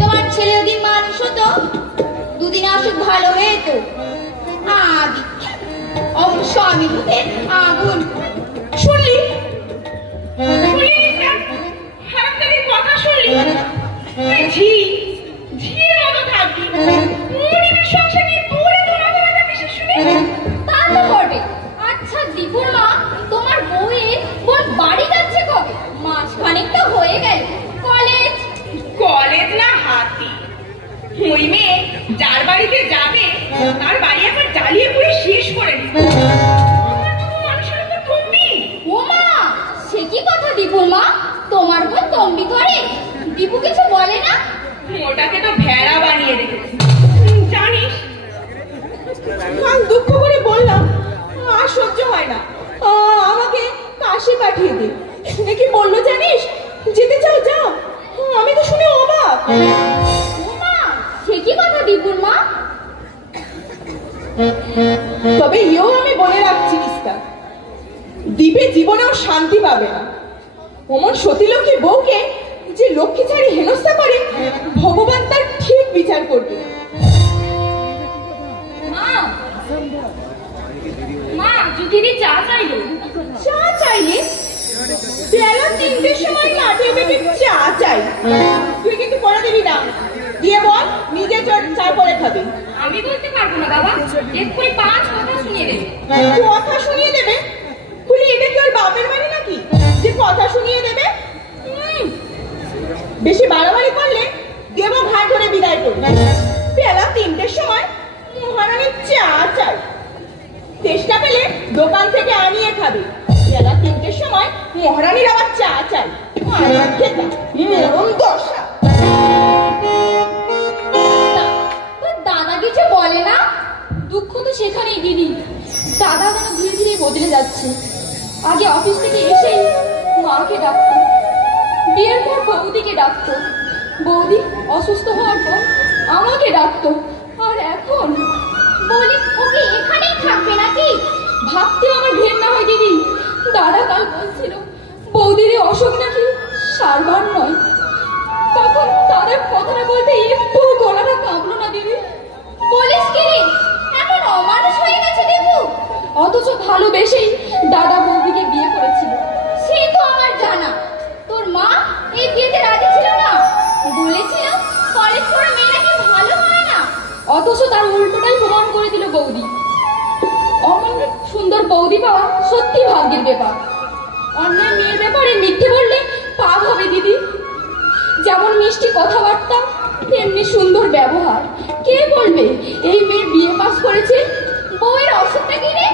তোমার ছেলে যদি মানুষ হতো, দুদিনে অসুখ ভালো হয়ে যেত। আদি অবশ্য আমি মুখে আগুন। শুনলি হারামজাদির কথা শুনলি? ঝি ঝির মতো থাকবি, মনিবের সংসার নিয়ে তোরে তোমার কথা বেশি শুনে। তা তো বটে। আচ্ছা দীপুর মা, তোমার বউয়ের বোন বাড়ি যাচ্ছে কবে? মাসখানেক তো হয়ে গেল। কলেজ? কলেজ না হাতি, ওই মেয়ে যার বাড়িতে যাবে তার বাড়ি একবার জ্বালিয়ে পুড়ে শেষ করে দিবে। আমার মতো মানুষের উপর তুমি। ও মা, সে কি কথা দীপুর মা? তোমার বোন তম্বি করে? দীপু কিছু বলে না? ওটাকে তো ভেড়া বানিয়ে রেখেছি জানিস। আমি দুঃখ করে বললাম, আর সহ্য হয় না, আমাকে কাশি পাঠিয়ে দে। শুনে কি বললো জানিস? যেতে চাও যাও। আমি তো শুনে অবাক। ও মা, সে কি কথা দীপুর মা? তবে এও আমি বলে রাখছি নিস্তার, দ্বীপে জীবনেও শান্তি পাবে না। অমন সতীলক্ষ্মী বউকে যে লক্ষ্মী ছাড়ি হেনস্থা করে, ভগবান তার ঠিক বিচার করবে। মা, মা, দিদি চা চাইলো। চা চাইলে? বেলা 3টের সময় মাঠে বেটে চা চাই? তুই কিন্তু করে দিবি না। দিয়ে বল নিজে চা করে খাবি। আমি বলতে পারবো না বাবা, এক্ষুনি 5 কথা শুনিয়ে দেবে। কথা শুনিয়ে দেবে? বলি এটা কি ওর বাপের বাড়ি নাকি যে কথা শুনিয়ে দেবে? বেশি বাড়াবাড়ি করলে দেব ঘাট ধরে বিদায় করবে। বেলা 3টের সময় মহারানীর চা চাই। চেষ্টা পেলে দোকান থেকে আনিয়ে খাবে। বেলা 3টের সময় মহারানীর আবার চা চাই। দশা। দাদা কিছু বলে না? দুঃখ তো সেখানেই দিদি। দাদা যেন ধীরে ধীরে বদলে যাচ্ছে। আগে অফিস থেকে এসেই মাকে ডাকতো, বিয়ের পর বৌদিকে ডাকতো, বৌদি অসুস্থ হওয়ার পর আমাকে ডাকতো, আর এখন বলি ওকে এখানেই থাকবে নাকি? ভাবতে আমার ঘেন্না হয় দিদি। দাদা কাল বলছিল বৌদির অসুখ নাকি সারবার নয়। তখন তাদের কথাটা বলতে একটু গলাটা কাঁপলো না দিদি। বলিস কি রে, এমন অমানুষ হয়ে গেছে দেখু। অথচ ভালোবেসেই দাদা বৌদিকে বিয়ে করেছিল। সে তো আমার জানা। তোর মা এই বিয়েতে রাজি ছিল না, বলেছিল কলেজ পড়া মেয়ে নাকি ভালো হয় না। অথচ তার উল্টোটাই প্রমাণ করে দিল বৌদি। অমন সুন্দর বৌদি পাওয়া সত্যি ভাগ্যের ব্যাপার। অন্যের মেয়ের ব্যাপারে মিথ্যে বললে পাপ হবে দিদি। যেমন মিষ্টি কথাবার্তা, তেমনি সুন্দর ব্যবহার। কে বলবে এই মেয়ে বিয়ে পাস করেছে? বউয়ের অসুখটা কি রে?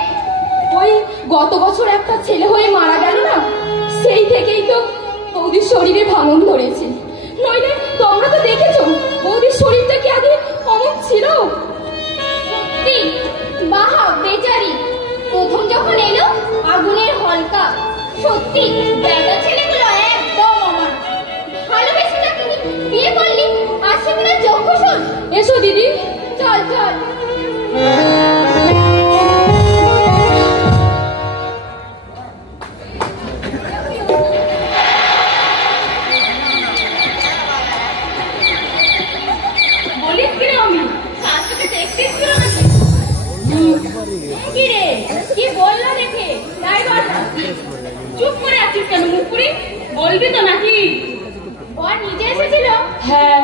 ওই গত বছর একটা ছেলে হয়ে মারা গেল না, সেই থেকেই তো বৌদির শরীরে ভাঙন ধরেছে। নইলে তোমরা তো দেখেছো বৌদির শরীরটা কি আগে অমন ছিল? সত্যি বাহা বেচারি, প্রথম যখন এলো আগুনের হলকা। সত্যি বেটা ছেলেগুলো একদম আমার। ভালোবেসে না তুমি বিয়ে করলি, আর সেগুলো যোগ্য শোন। এসো দিদি, চল চল। বলিস কি রে অমি, শাশুকে দেখতে ছিল নাকি? কি রে, কি বললো দেখে তাই বল না। চুপ করে আছিস কেন মুখ পুরি? বলবি তো নাকি? বর নিজে এসেছিল? হ্যাঁ,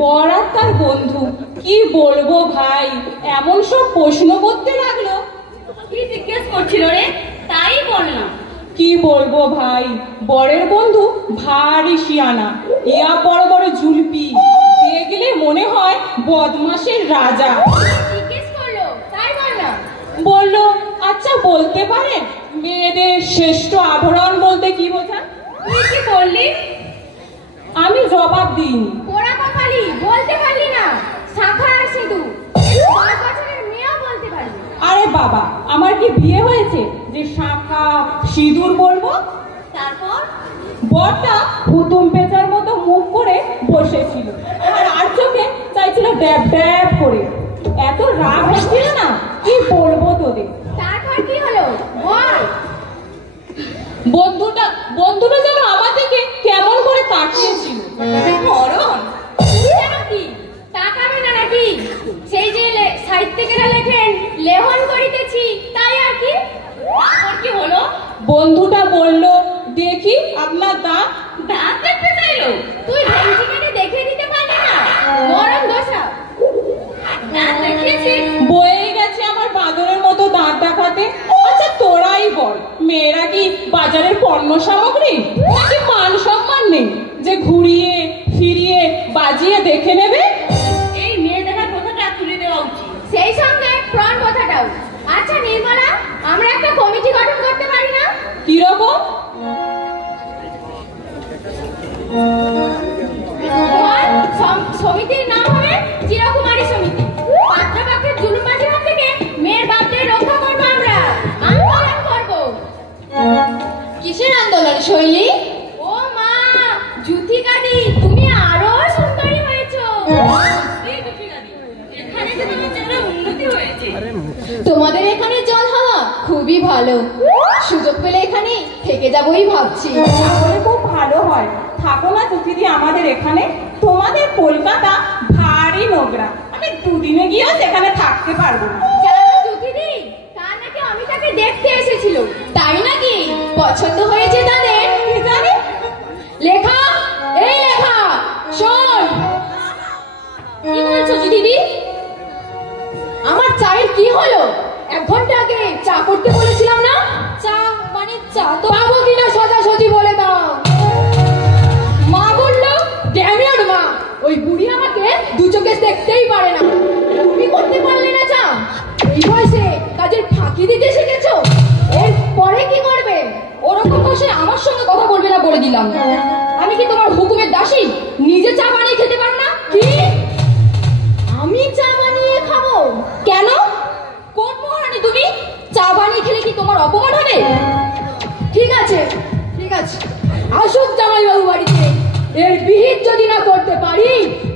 বর আর তার বন্ধু। কি বলবো ভাই, এমন সব প্রশ্ন করতে লাগলো। কি জিজ্ঞেস করছিল রে? তাই বল না। কি বলবো ভাই, বরের বন্ধু ভারী শিয়ানা, ইয়া বড় বড় জুলপি, দেখলে মনে হয় বদমাশের রাজা। জিজ্ঞেস করলো, তাই বল না। বললো, আচ্ছা বলতে পারেন মেয়েদের শ্রেষ্ঠ আভরণ বলতে কি বোঝান? তুই কি বললি? আমি জবাব দিইনি। পোড়া কপালি, বলতে পারলি না। শাখা আর সিঁদুর, 5 বছরের মেয়েও বলতে পারলি। আরে বাবা, আমার কি বিয়ে হয়েছে যে শাখা সিঁদুর বলবো? তারপর বরটা হুতুম পেঁচার মতো মুখ করে বসেছিল, আর চোখে চাইছিল ড্যাব ড্যাব করে। এত রাগ হচ্ছিল না, কি বলবো তোদের। তারপর কি হলো বল। বন্ধুটা যেন আমার দিকে কেমন করে তাকিয়েছিল। মরণ যেন কি তাকাবে না নাকি? সেই যে সাহিত্যিকেরা লেখেন লেহন করিতেছি, তাই আর কি? তারপর কি হলো? বন্ধুটা বলল, দেখি আপনার দাঁত। দাঁত দেখতে চাইলো? তুই ভেঙচি কেটে দেখে দিতে পারলি না? মরণ দশা। দাঁত দেখিয়েছিস? বয়ে গেছে আমার বাঁদরের মতো দাঁত দেখাতে। আচ্ছা তোরাই বল, মেয়েরা কি বাজারের পণ্য সামগ্রী নাকি মান সম্মান নেই যে ঘুরিয়ে ফিরিয়ে বাজিয়ে দেখে নেবে? এই মেয়ে দেখার কথাটা তুলে দেওয়া উচিত। সেই সঙ্গে প্রাণ কথাটাও। আচ্ছা নির্মলা, আমরা একটা কমিটি গঠন করতে পারি না? কিরকম? সমিতির নাম হবে চিরকুমারী সমিতি। পাত্রপক্ষের জুলুমবাজির হাত থেকে মেয়ের বাপদের রক্ষা করবো আমরা। আন্দোলন করবো। কিসের আন্দোলন শৈলী? ও মা, জুথিকাদি তুমি আরো সুন্দরী হয়েছো। এখানে যে তোমার জন্য উন্নতি হয়েছে। তোমাদের এখানে জল হাওয়া খুবই ভালো। সুযোগ পেলে এখানে থেকে যাবোই ভাবছি। তাহলে খুব ভালো হয়, থাকো না দিদি আমাদের এখানে। তোমাদের কলকাতা ভারী নোংরা, আমি দুদিনে গিয়েও সেখানে থাকতে পারবো না। জানো দিদি, তার নাকি আমি তাকে দেখতে এসেছিল, তাই নাকি? পছন্দ হয়েছে তাদের? কি জানি। লেখা, এই লেখা শোন। কি বলছো দিদি? আমার চায়ের কি হলো? 1 ঘন্টা আগে চা করতে বলেছিলাম না? চা মানে চা তো পাবো কিনা সোজাসুজি বলে দাও। মা বললো, ড্যামিয়র মা, ওই বুড়ি আমাকে 2 চোখে দেখতেই পারে না। তুমি করতে পারলে না চা? এই বয়সে কাজের ফাঁকি দিতে শিখেছো? এর পরে কি করবে? ওরকম বসে আমার সঙ্গে কথা বলবে না বলে দিলাম। আমি কি তোমার হুকুমের দাসী? নিজে চা বানিয়ে খেতে পারো না? কি আমি চা বানিয়ে খাবো? কেন? কোন মহারানী তুমি? চা বানিয়ে খেলে কি তোমার অপমান হবে? ঠিক আছে, ঠিক আছে, আসুক জামাইবাবু বাড়িতে। এর বিহিত যদি না করতে পারি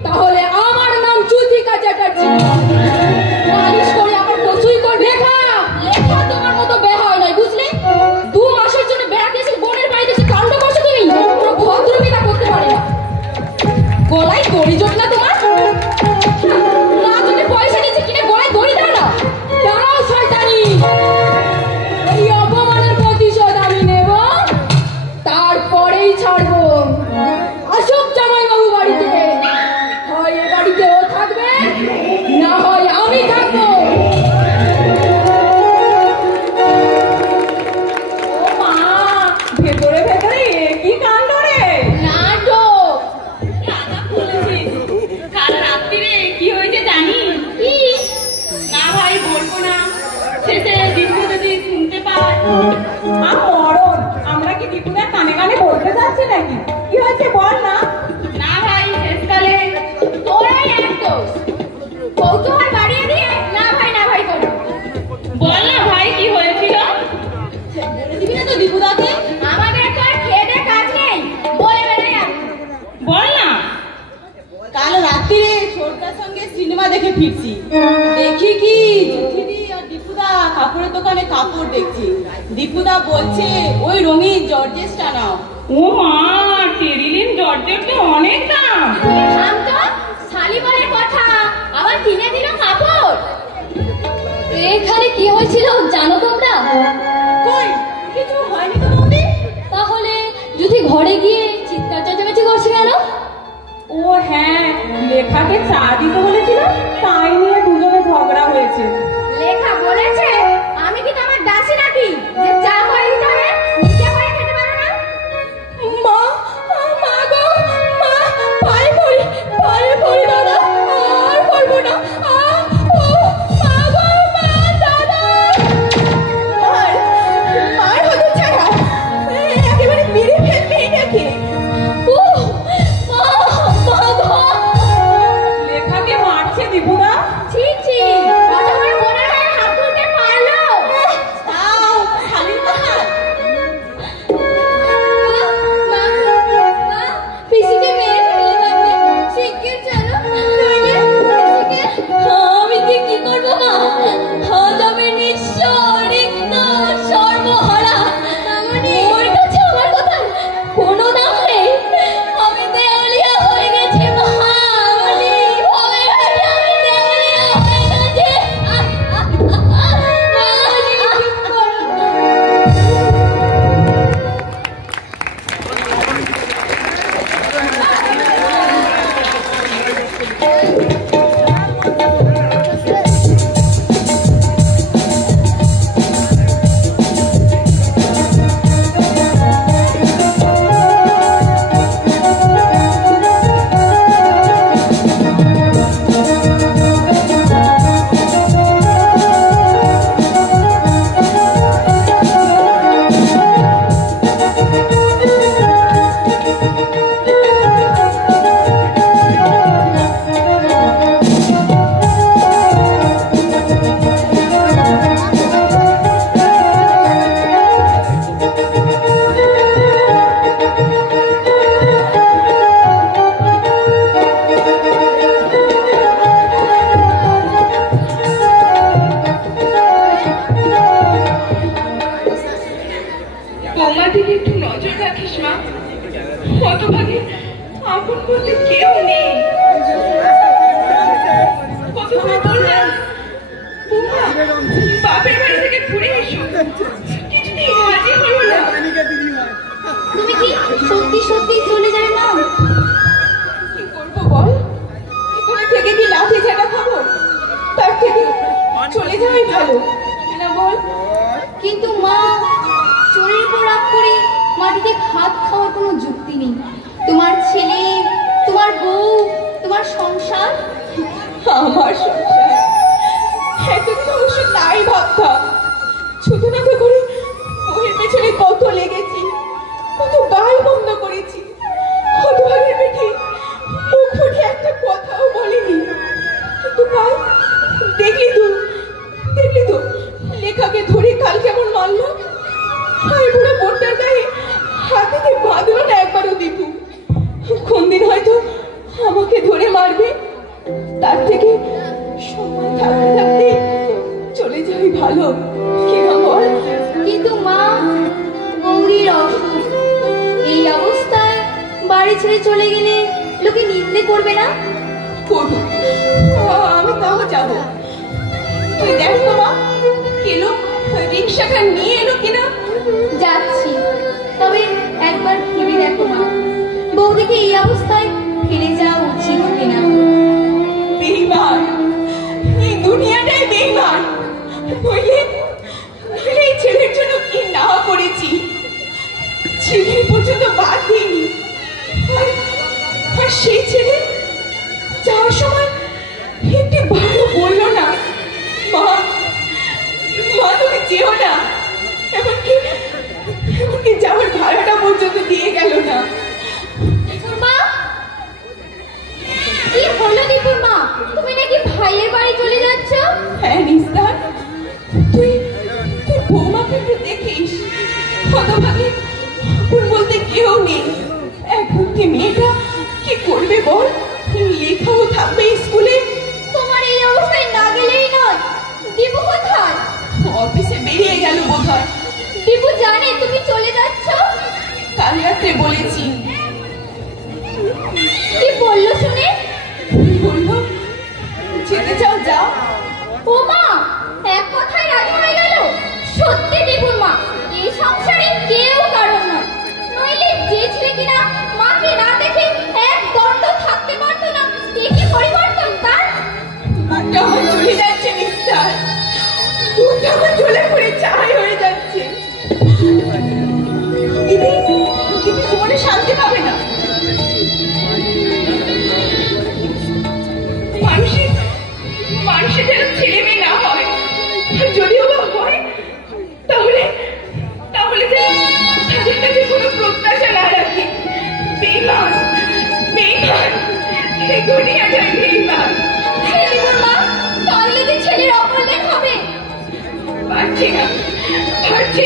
তাহলে আমার নাম চুতিকা চ্যাটার্জি। নালিশ করে আমার কচুই করবে। লেখা, লেখা তোমার মতো বের হয় নাই, বুঝলে? 2 মাসের জন্য বেড়াতে এসে বোনের বাড়িতে এসে কাণ্ড করছো তুমি। কোনো ভদ্রবিতা করতে পারে না। গলায় দড়ি জোট না তোমার? না তুমি পয়সা দিচ্ছে কিনে গলায় দড়ি দাও না। দাঁড়াও শয়তানি, এই অপমানের প্রতিশোধ আমি নেব, তারপরেই ছাড়বো। আসুক জামাইবাবু বাড়িতে, হয় এ বাড়িতে ও থাকবে, না হয় আমি থাকবো। ও মা, ভেতরে ভেতরে কি কাণ্ড রে! নাটক। রাজা বলেছিস, কাল রাত্রিরে কি হয়েছে জানিস? কি? না ভাই বলবো না, শেষে দীপু যদি শুনতে পায়। মরণ, আমরা কি দীপুদার কানে কানে বলতে যাচ্ছি নাকি? কি হয়েছে বল না। না ভাই, শেষকালে তোরাই এক দোষ। কৌতূহল বাড়িয়ে দিয়ে না ভাই না ভাই করো। বল না ভাই কি হয়েছিল? বলে দিবি না তো দীপুদাকে? আমাদের তো আর খেয়ে দেয়ে কাজ নেই, বলে বেড়াই আমি। বল না। কাল রাত্রিরে ছোটদার সঙ্গে সিনেমা দেখে ফিরছি, দেখি কি জুথিদি আর দীপুদা কাপড়ের দোকানে কাপড় দেখছি। দীপুদা বলছে ওই রঙিন জর্জেসটা নাও। ও মা, টেরিলিন জর্জেট তো অনেক দাম। থাম তো, শালিমারের কথা আবার কিনে দিল কাপড়। এখানে কি হয়েছিল জানো তোমরা? কই কিছু হয়নি তো বৌদি। তাহলে যদি ঘরে গিয়ে চিৎকার চেঁচামেচি করছে কেন? ও হ্যাঁ, লেখাকে চা দিতে বলেছিল, তাই নিয়ে দুজনে ঝগড়া হয়েছে। লেখা বলেছে আমি কি তোমার দাসী নাকি যে চা করে দিতে হবে? নিজে করে খেতে পারো না? মা, মা গো, মা, পায়ে পড়ি দাদা, আর করবো না। ও মা গো, মা, দাদা। মার হতো ছাড়া একেবারে মেরে ফেলবে নাকি? ও মা গো। লেখাকে মারছে দীপুদা। ছি ছি, কত বড় বোনের গায়ে হাত তুলতে পারলো? তাও আমার দিকে একটু নজর রাখিস মা। হতভাগে আপন বলতে কেউ নেই। কতবার বললাম বৌমা বাপের বাড়ি থেকে ঘুরে এসো, কিছুতেই রাজি হলো না। তুমি কি সত্যি সত্যি চলে যাবে মা? কি করবো বল, এখানে থেকে কি লাঠি ঝাঁটা খাবো? তার থেকে চলে যাওয়াই ভালো না বল? কিন্তু মা, চোরের উপর রাগ করে মাটিতে ভাত খাওয়ার কোনো যুক্তি নেই। তোমার ছেলে, তোমার বউ, তোমার সংসার। আমার সংসার এতদিন অবশ্য তাই ভাবতাম। ছোট না তো করে বউয়ের পেছনে কত লেগেছি, কত গাল বন্ধ করেছি। হতভাগের পেটে মুখ ফুটে একটা কথাও বলেনি। কিন্তু কাল দেখলি তো লেখাকে ধরে কাল কেমন মারলো। ভাই বুড়ো বোনটার গায়ে হাতিতে বাঁধলো না একবারও দীপু। কোন দিন হয়তো আমাকে ধরে মারবে, তার থেকে সময় থাকতে থাকতে চলে যাই ভালো। কি না বল? কিন্তু মা, গৌরীর অসুখ, এই অবস্থায় বাড়ি ছেড়ে চলে গেলে লোকে নিন্দে করবে না? করবো, আমি তাও যাবো। তুই দেখ তো মা, কেলো রিক্সাটা নিয়ে এলো কিনা। যাচ্ছি, তবে একবার ভেবে দেখো মা, বৌদিকে এই অবস্থায় ফিরে যাওয়া উচিত কিনা। বেঈমান, এই দুনিয়াটাই বেঈমান। নইলে এই ছেলের জন্য কি না করেছি, ছেলে পর্যন্ত বাদ দিইনি। আর সেই ছেলে যাওয়ার সময় একটি ভালো বললো না, মা তুমি যেও না। এমনকি যাওয়ার ভাড়াটা পর্যন্ত দিয়ে গেল না। মা, কি হলো দীপুর মা? তুমি নাকি ভাইয়ের বাড়ি চলে যাচ্ছ? হ্যাঁ নিস্তার, তুই বৌমাকে একটু দেখিস। হতভাগে আপন বলতে কেউ নেই। একমুখী মেয়েটা কি করবে বল? লেখাও থাকবে স্কুলে। তোমার এই অবস্থায় না গেলেই নয়। দীপু কোথায়? অফিসে বেরিয়ে গেল বোধহয়। দীপু জানে তুমি চলে যাচ্ছ? কাল রাত্রে বলেছি। কি বললো শুনে? বললো যেতে চাও যাও। ও মা, এক কথায় রাজি হয়ে গেল? সত্যি দীপুর মা, এই সংসারে কেউ কারণ নয়। নইলে যে ছেলে কিনা মাকে না দেখে এক দণ্ড থাকতে পারতো না, কি পরিবর্তন তার! বুকটা আমার চলে যাচ্ছে নিস্তার, বুকটা আমার চলে পড়ে ছাই হয়ে যাচ্ছে। দিদি জীবনে শান্তি পাবে না। মানুষের যেন ছেলে মেয়ে না হয়, যদিও বা হয় তাহলে তাদের কাছে কোনো প্রত্যাশা না রাখি। বেঈমান, এই দুনিয়াটাই বেঈমান। দীপুর মা, তাহলে যে ছেলের অকল্যাণ হবে। পারছি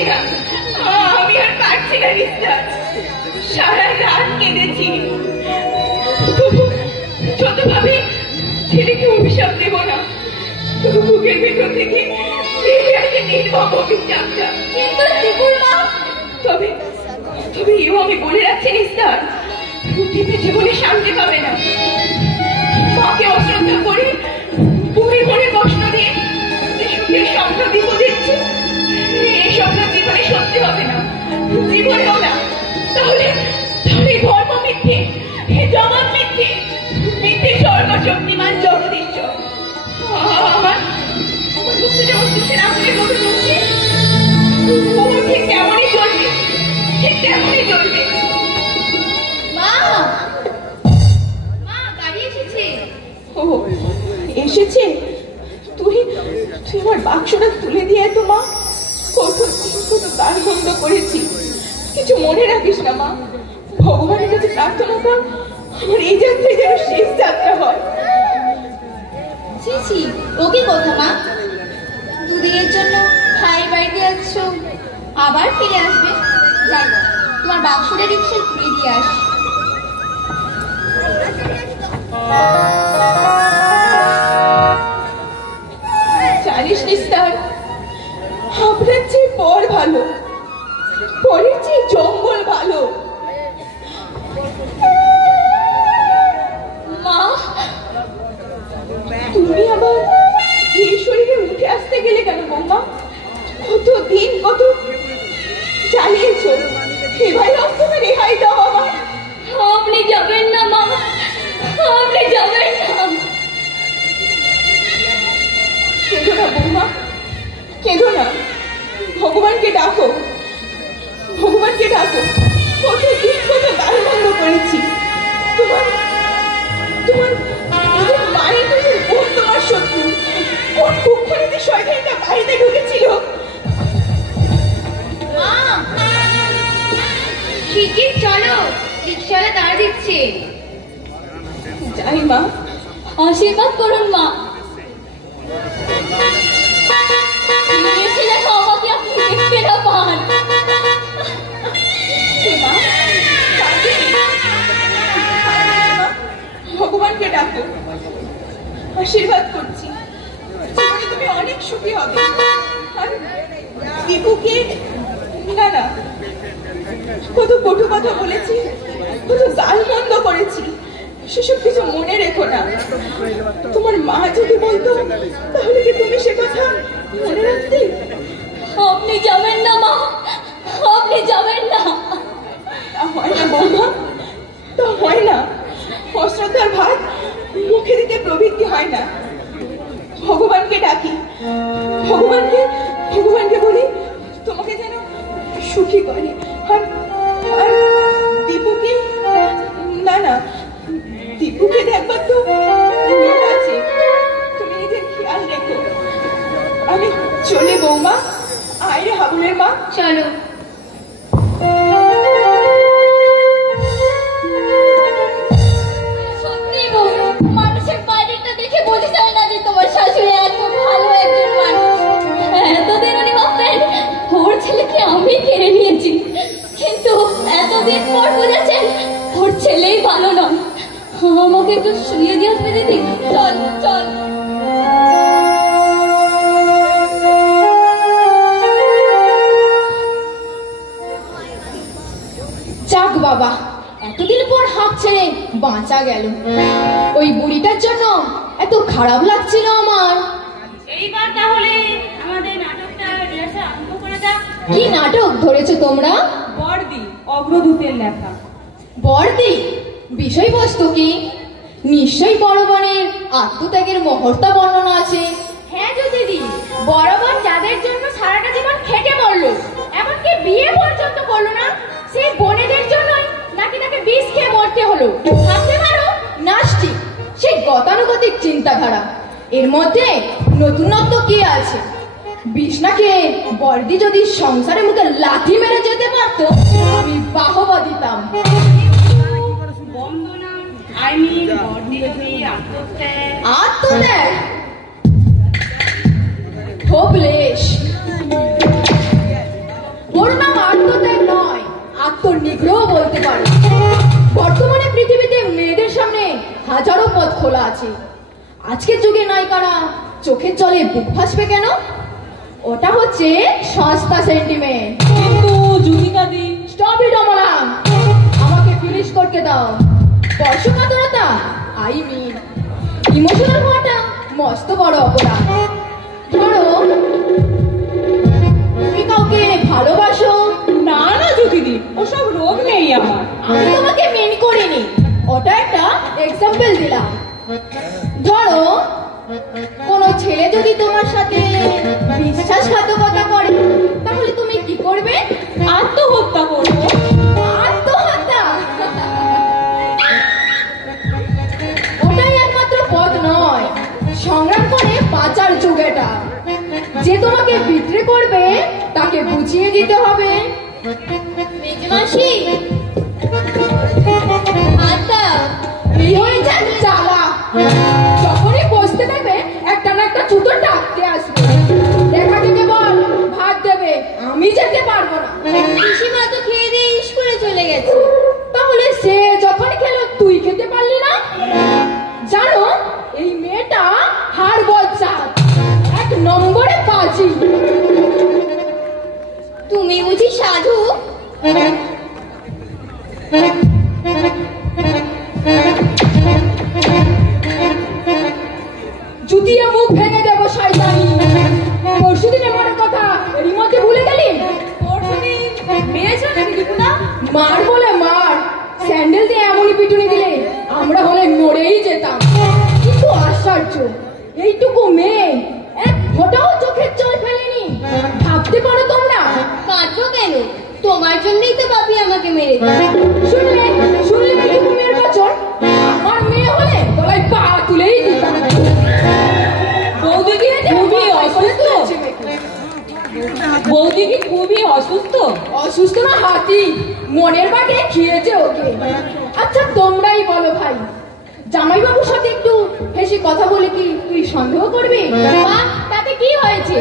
না, আমি আর পারছি না নিস্তার। সারা রাত কেঁদেছি, তবু যতভাবে ছেলেকে অভিশাপ দেব না, তবু বুকের ভেতর থেকে বেরিয়ে আসে নির্মম অভিশাপটা। কিন্তু দীপুর মা, তবে এও আমি বলে রাখছি নিস্তার, টিপে জীবনে শান্তি পাবে না। মাকে অশ্রদ্ধা করে বুড়ি মনে কষ্ট দিয়ে যে সুখের স্বপ্ন দিব দিচ্ছি, এই স্বপ্ন জীবনে সত্যি হবে না, জীবনেও না। তাহলে ধর্ম মিথ্যে, জগৎ মিথ্যে, সর্বশক্তিমান জগদীশ্বর। আমার মুখে যেমন দুঃখের আগুনের মতো জ্বলছে, তোমার ঠিক তেমনই জ্বলবে, ঠিক তেমনই জ্বলবে। মা, গাড়ি এসেছে। ও এসেছে? তুই আমার বাক্সটা তুলে দিয়ে তো মা। কত গান বন্ধ করেছি, কিছু মনে রাখিস না মা। ভগবানের কাছে প্রার্থনা কর আমার এই যাত্রায় যেন শেষ যাত্রা হয়। ছি, ওকে কথা মা, দুদিনের জন্য ভাইয়ের বাড়িতে যাচ্ছ, আবার ফিরে আসবে। যাই, তোমার বাক্সটা রিক্সায় তুলে দিয়ে আসি। জানিস নিস্তার, আপনার চেয়ে পর ভালো, পরের চেয়ে দিয়েছো, এবার তুমি রেহাই দাও আমার। আপনি যাবেন না মা, আপনি যাবেন না। কেঁদো না বৌমা, কেঁদো না। ভগবানকে ডাকো, ভগবানকে ডাকো। কতদিন কত গালমন্দ করেছি। তোমার তোমার নিজের মায়ের নিজের বোন তোমার শত্রু। কোন কুক্ষণিতে শয়তানটা বাড়িতে ঢুকেছিল। মা, শিগগির চলো, রিক্সাওয়ালা দাঁড়া দিচ্ছে। যাই মা, আশীর্বাদ করুন মা। এসে দেখো আমাকে আপনি দেখতে না পান। হে মা, কাঁদবে না। মা, ভগবানকে ডাকো, আশীর্বাদ করছি। জীবনে তুমি অনেক সুখী হবে। আর দীপুকে না না, কত কটু কথা বলেছি, কত গালমন্দ করেছি, সেসব কিছু মনে রেখো না। তোমার মা যদি বলতো তাহলে কি তুমি সে কথা মনে রাখতে? আপনি যাবেন না মা, আপনি যাবেন না। তা হয় না বৌমা, তা হয় না। অশ্রদ্ধার ভাত মুখে দিতে প্রবৃত্তি হয় না। ভগবানকে ডাকি, ভগবানকে বলি তোমাকে যেন সুখী করে। আর আর দীপুকে না না, দীপুকে দেখবার তো মেয়ে আছে। তুমি নিজের খেয়াল রেখো। আমি চলে বৌমা। আয় হাবুলের মা, চলো। সত্যি বউ, মানুষের বাইরেটা দেখে বোঝা যায় না যে তোমার শাশুড়ি এত ভালো একজন মানুষ। এতদিন উনি ভাবতেন ওর ছেলেকে আমি কেড়ে নিয়েছি, কিন্তু এতদিন পর বুঝেছেন ওর ছেলেই ভালো নয়। আমাকে একটু শুয়ে দিয়ে আসবে দিদি। চল চল। যাক বাবা, এতদিন পর হাঁপ ছেড়ে বাঁচা গেল। ওই বুড়িটার জন্য এত খারাপ লাগছিল আমার। এইবার তাহলে আমাদের নাটকটা রিহার্সাল আরম্ভ করে দাও। কি নাটক ধরেছো তোমরা? বর্দি, অগ্রদূতের লেখা। বর্দি, বিষয়বস্তু কি? নিশ্চয়ই বড়বনের আত্মত্যাগের মুহূর্ত বর্ণনা আছে। হ্যাঁ গো দিদি, বরাবর যাদের জন্য সারাটা জীবন খেটে মরলো, এমনকি বিয়ে পর্যন্ত করলো না, সেই বোনেদের জন্যই নাকি তাকে বিষ খেয়ে মরতে হলো। ভাবতে পারো? নাস্তিক, সেই গতানুগতিক চিন্তাধারা। এর মধ্যে নতুনত্ব কি আছে? বিষ্ণাকে বর্দি যদি সংসারের মুখে লাথি মেরে যেতে পারতো, আমি বাহবা দিতাম। বন্দনা, আই মিন বর্দি যদি আত্মত্যাগ হোপলেস। ওর নাম আত্মত্যাগ নয়, আত্মনিগ্রহ বলতে পারে। বর্তমানে পৃথিবীতে মেয়েদের সামনে হাজারো পথ খোলা আছে। আজকের যুগে নায়িকারা চোখের জলে বুক ভাসবে কেন? ওটা হচ্ছে সস্তা সেন্টিমেন্ট। কিন্তু যুদিকাদি, স্টপ ইট অমলা, আমাকে ফিনিশ করতে দাও। স্পর্শকাতরতা, আই মিন ইমোশনাল হওয়াটা মস্ত বড় অপরাধ। ধরো তুমি কাউকে ভালোবাসো। না না যুদিদি, ওসব রোগ নেই আমার। আমি তোমাকে মেন করিনি, ওটা একটা এক্সাম্পল দিলাম। ধরো কোনো ছেলে যদি তোমার সাথে বিশ্বাসঘাতকতা করে, তাহলে তুমি কি করবে? আত্মহত্যা করবো। আত্মহত্যা? ওটাই একমাত্র পথ নয়, সংগ্রাম করে বাঁচার যুগ এটা। যে তোমাকে বিক্রি করবে তাকে বুঝিয়ে দিতে হবে। মেজমাসি, আচ্ছা এই হয়েছে চালা। যখনই বসতে দেবে একটা না একটা ছুতো ডাকতে আসবে। দেখা থেকে বল ভাত দেবে, আমি যেতে পারবো না। পিসিমা তো খেয়ে দিয়ে স্কুলে চলে গেছে। তাহলে সে যখন খেলো তুই খেতে পারলি না? জানো এই মেয়েটা হাড় বজ্জাত, এক নম্বরে বাজি। তুমি বুঝি সাধু? জুতিয়ে মুখ ভেঙে দেবো শয়তানি। কেন দীপুদা? মার বলে মার, স্যান্ডেল দিয়ে এমনই পিটুনি দিলে আমরা হলে মরেই যেতাম। কিন্তু আশ্চর্য, এইটুকু মেয়ে এক ফোঁটাও চোখের জল ফেলেনি। ভাবতে পারো তোমরা? কাঁদবো কেন? তোমার জন্যই তো বাপি আমাকে মেরেছে। শুনলে শুনলে এইটুকু মেয়ের বচন? আমার মেয়ে হলে গলায় পা তুলেই দিতাম। বৌদি কি খুবই অসুস্থ? বৌদি কি খুবই অসুস্থ? অসুস্থ না হাতি, মনের বাটে খেয়েছে ওকে। আচ্ছা তোমরাই বলো ভাই, জামাইবাবুর সাথে একটু হেসে কথা বলে কি তুই সন্দেহ করবি? বাহ, তাতে কি হয়েছে?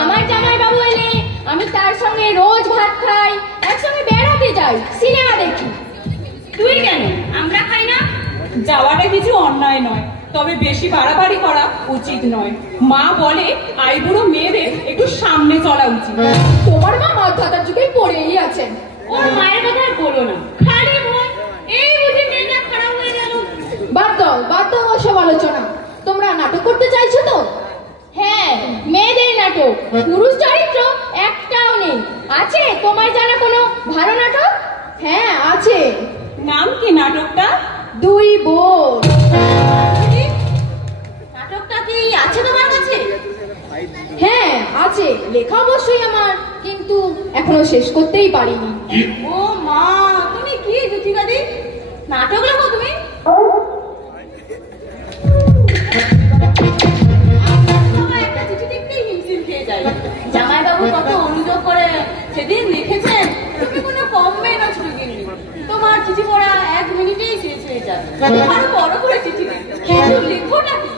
আমার জামাইবাবু এলে আমি তার সঙ্গে রোজ ভাত খাই, একসঙ্গে বেড়াতে যাই, সিনেমা দেখি। তুই কেন? আমরা খাই না? যাওয়াটা কিছু অন্যায় নয়, তবে বেশি বাড়াবাড়ি করা উচিত নয়। মা বলে আইবুড়ো মেয়েদের একটু সামনে চলা উচিত। তোমার মা মাথাটার যুগে পড়েই আছেন। ওর মায়ের কথা আর বলো না, খালি ভয়। এই বুঝি মেয়েটা খারাপ হয়ে গেল। বাদ দাও ওসব আলোচনা। তোমরা নাটক করতে চাইছো তো? হ্যাঁ, মেয়েদের নাটক, পুরুষ চরিত্র একটাও নেই। আছে তোমার জানা কোনো ভালো নাটক? হ্যাঁ আছে, নাম কি নাটকটা? দুই বোন। নাটকটা কি আছে তোমার কাছে? হ্যাঁ আছে, লেখা অবশ্যই আমার, কিন্তু এখনো শেষ করতেই পারিনি। ও মা, তুমি কি জুথিকাদি নাটক লেখো তুমি? একটা চিঠি দেখতেই হিমশিম খেয়ে যায়। জামাইবাবু কত অনুযোগ করে সেদিন লিখেছেন, তুমি কোনো কম মেয়ে না ছোট গিন্নি। তোমার চিঠি পড়া 1 মিনিটেই শেষ হয়ে যায়। আরো বড় করে চিঠি কিন্তু লিখো নাকি?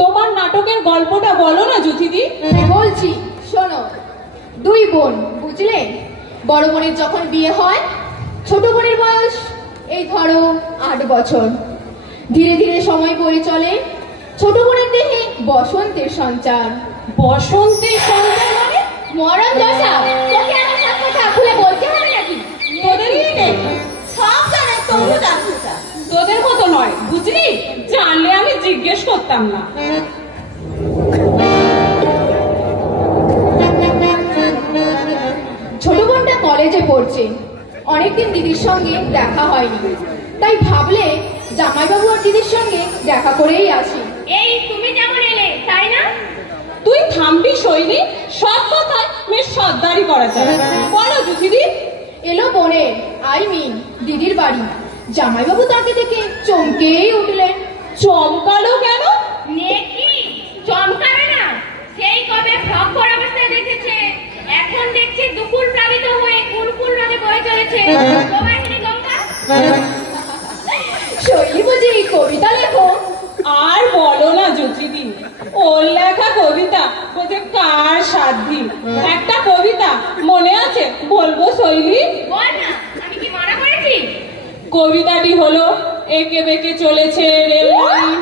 তোমার নাটকের গল্পটা বলো না জুথিদি। বলছি শোনো। দুই বোন, বুঝলে? বড় বোনের যখন বিয়ে হয়, ছোট বোনের বয়স এই ধরো 8 বছর। ধীরে ধীরে সময় বয়ে চলে, ছোট বোনের দেহে বসন্তের সঞ্চার। বসন্তের সন্ধ্যা মানে? মরণ দশা, তোকে আমার সব কথা খুলে বলতে হবে নাকি? তোদেরই নেই, সব জানে তবু জানতে চায়। তোদের মতো নয়, বুঝলি? জানলে আমি জিজ্ঞেস করতাম না। ছোট বোনটা কলেজে পড়ছে, অনেকদিন দিদির সঙ্গে দেখা হয়নি, তাই ভাবলে জামাইবাবু আর দিদির সঙ্গে দেখা করেই আসি। এই তুমি যেমন এলে, তাই না? তুই থামবি শৈলী, সব কথায় মেয়ের সর্দারি করা যায়। বলো জুথিদি। এলো বোনের, দিদির বাড়ি। জামাইবাবু তাকে দেখে চমকেই উঠলেন। চমকালো কেন? নেকি চমকাবে না? সেই কবে ফ্রক পরা অবস্থায় দেখেছে, এখন দেখছি দুপুর প্লাবিত হয়ে কুলকুল নদে বয়ে চলেছে। তোমার এখানে গঙ্গা? শৈলী বুঝি কবিতা লেখো? আর বলো না জুথিদি, ওর লেখা কবিতা বোঝে কার সাধ্যি। একটা কবিতা মনে আছে, বলবো শৈলী? বল না, আমি কি মানা করেছি? কবিতাটি হলো, একে বেঁকে চলেছে রেললাইন,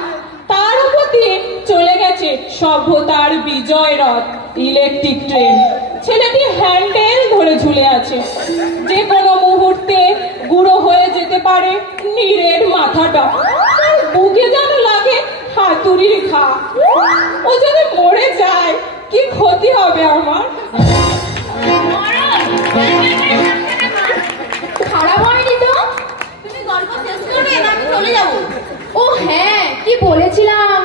তার উপর দিয়ে চলে গেছে সভ্যতার বিজয় রথ ইলেকট্রিক ট্রেন। ছেলেটি হ্যান্ডেল ধরে ঝুলে আছে, যে কোনো মুহূর্তে গুঁড়ো হয়ে যেতে পারে নীরের মাথাটা। বুকে যেন লাগে হাতুড়ির ঘা। ও যদি মরে যায় কি ক্ষতি হবে আমার? খারাপ হয়নি তো? তুমি গল্প শেষ করবে না আমি চলে যাবো? ও হ্যাঁ, কি বলেছিলাম?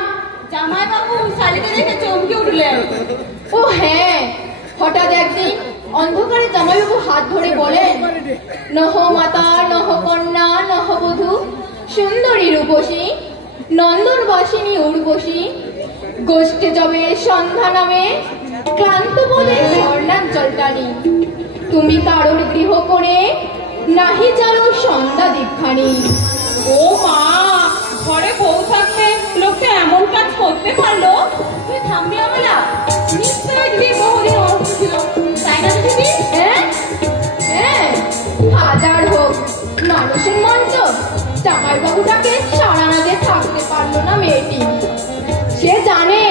জামাইবাবু শালিকে দেখে চমকে উঠলেন। ও হ্যাঁ, হঠাৎ একদিন অন্ধকারে জামাইবাবু হাত ধরে বলেন, নহ মাতা নহ কন্যা নহ বধূ, সুন্দরী রূপসী নন্দন বাসিনী উর্বশী, গোষ্ঠে যবে সন্ধ্যা নামে ক্লান্ত বলে স্বর্ণাঞ্চল টানি, তুমি কারোর গৃহ করে নাহি চালো সন্ধ্যা দীক্ষানি। ও মা, ঘরে বউ থাকতে লোককে এমন কাজ করতে পারলো? তুই থামবি আমলা? নিশ্চয় দিদি বহুদিন অসুখ ছিল, তাই না দিদি? হ্যাঁ হ্যাঁ, হাজার হোক মানুষের মন তো। জামাইবাবুটাকে সারা রাতে থাকতে পারলো না মেয়েটি। সে জানে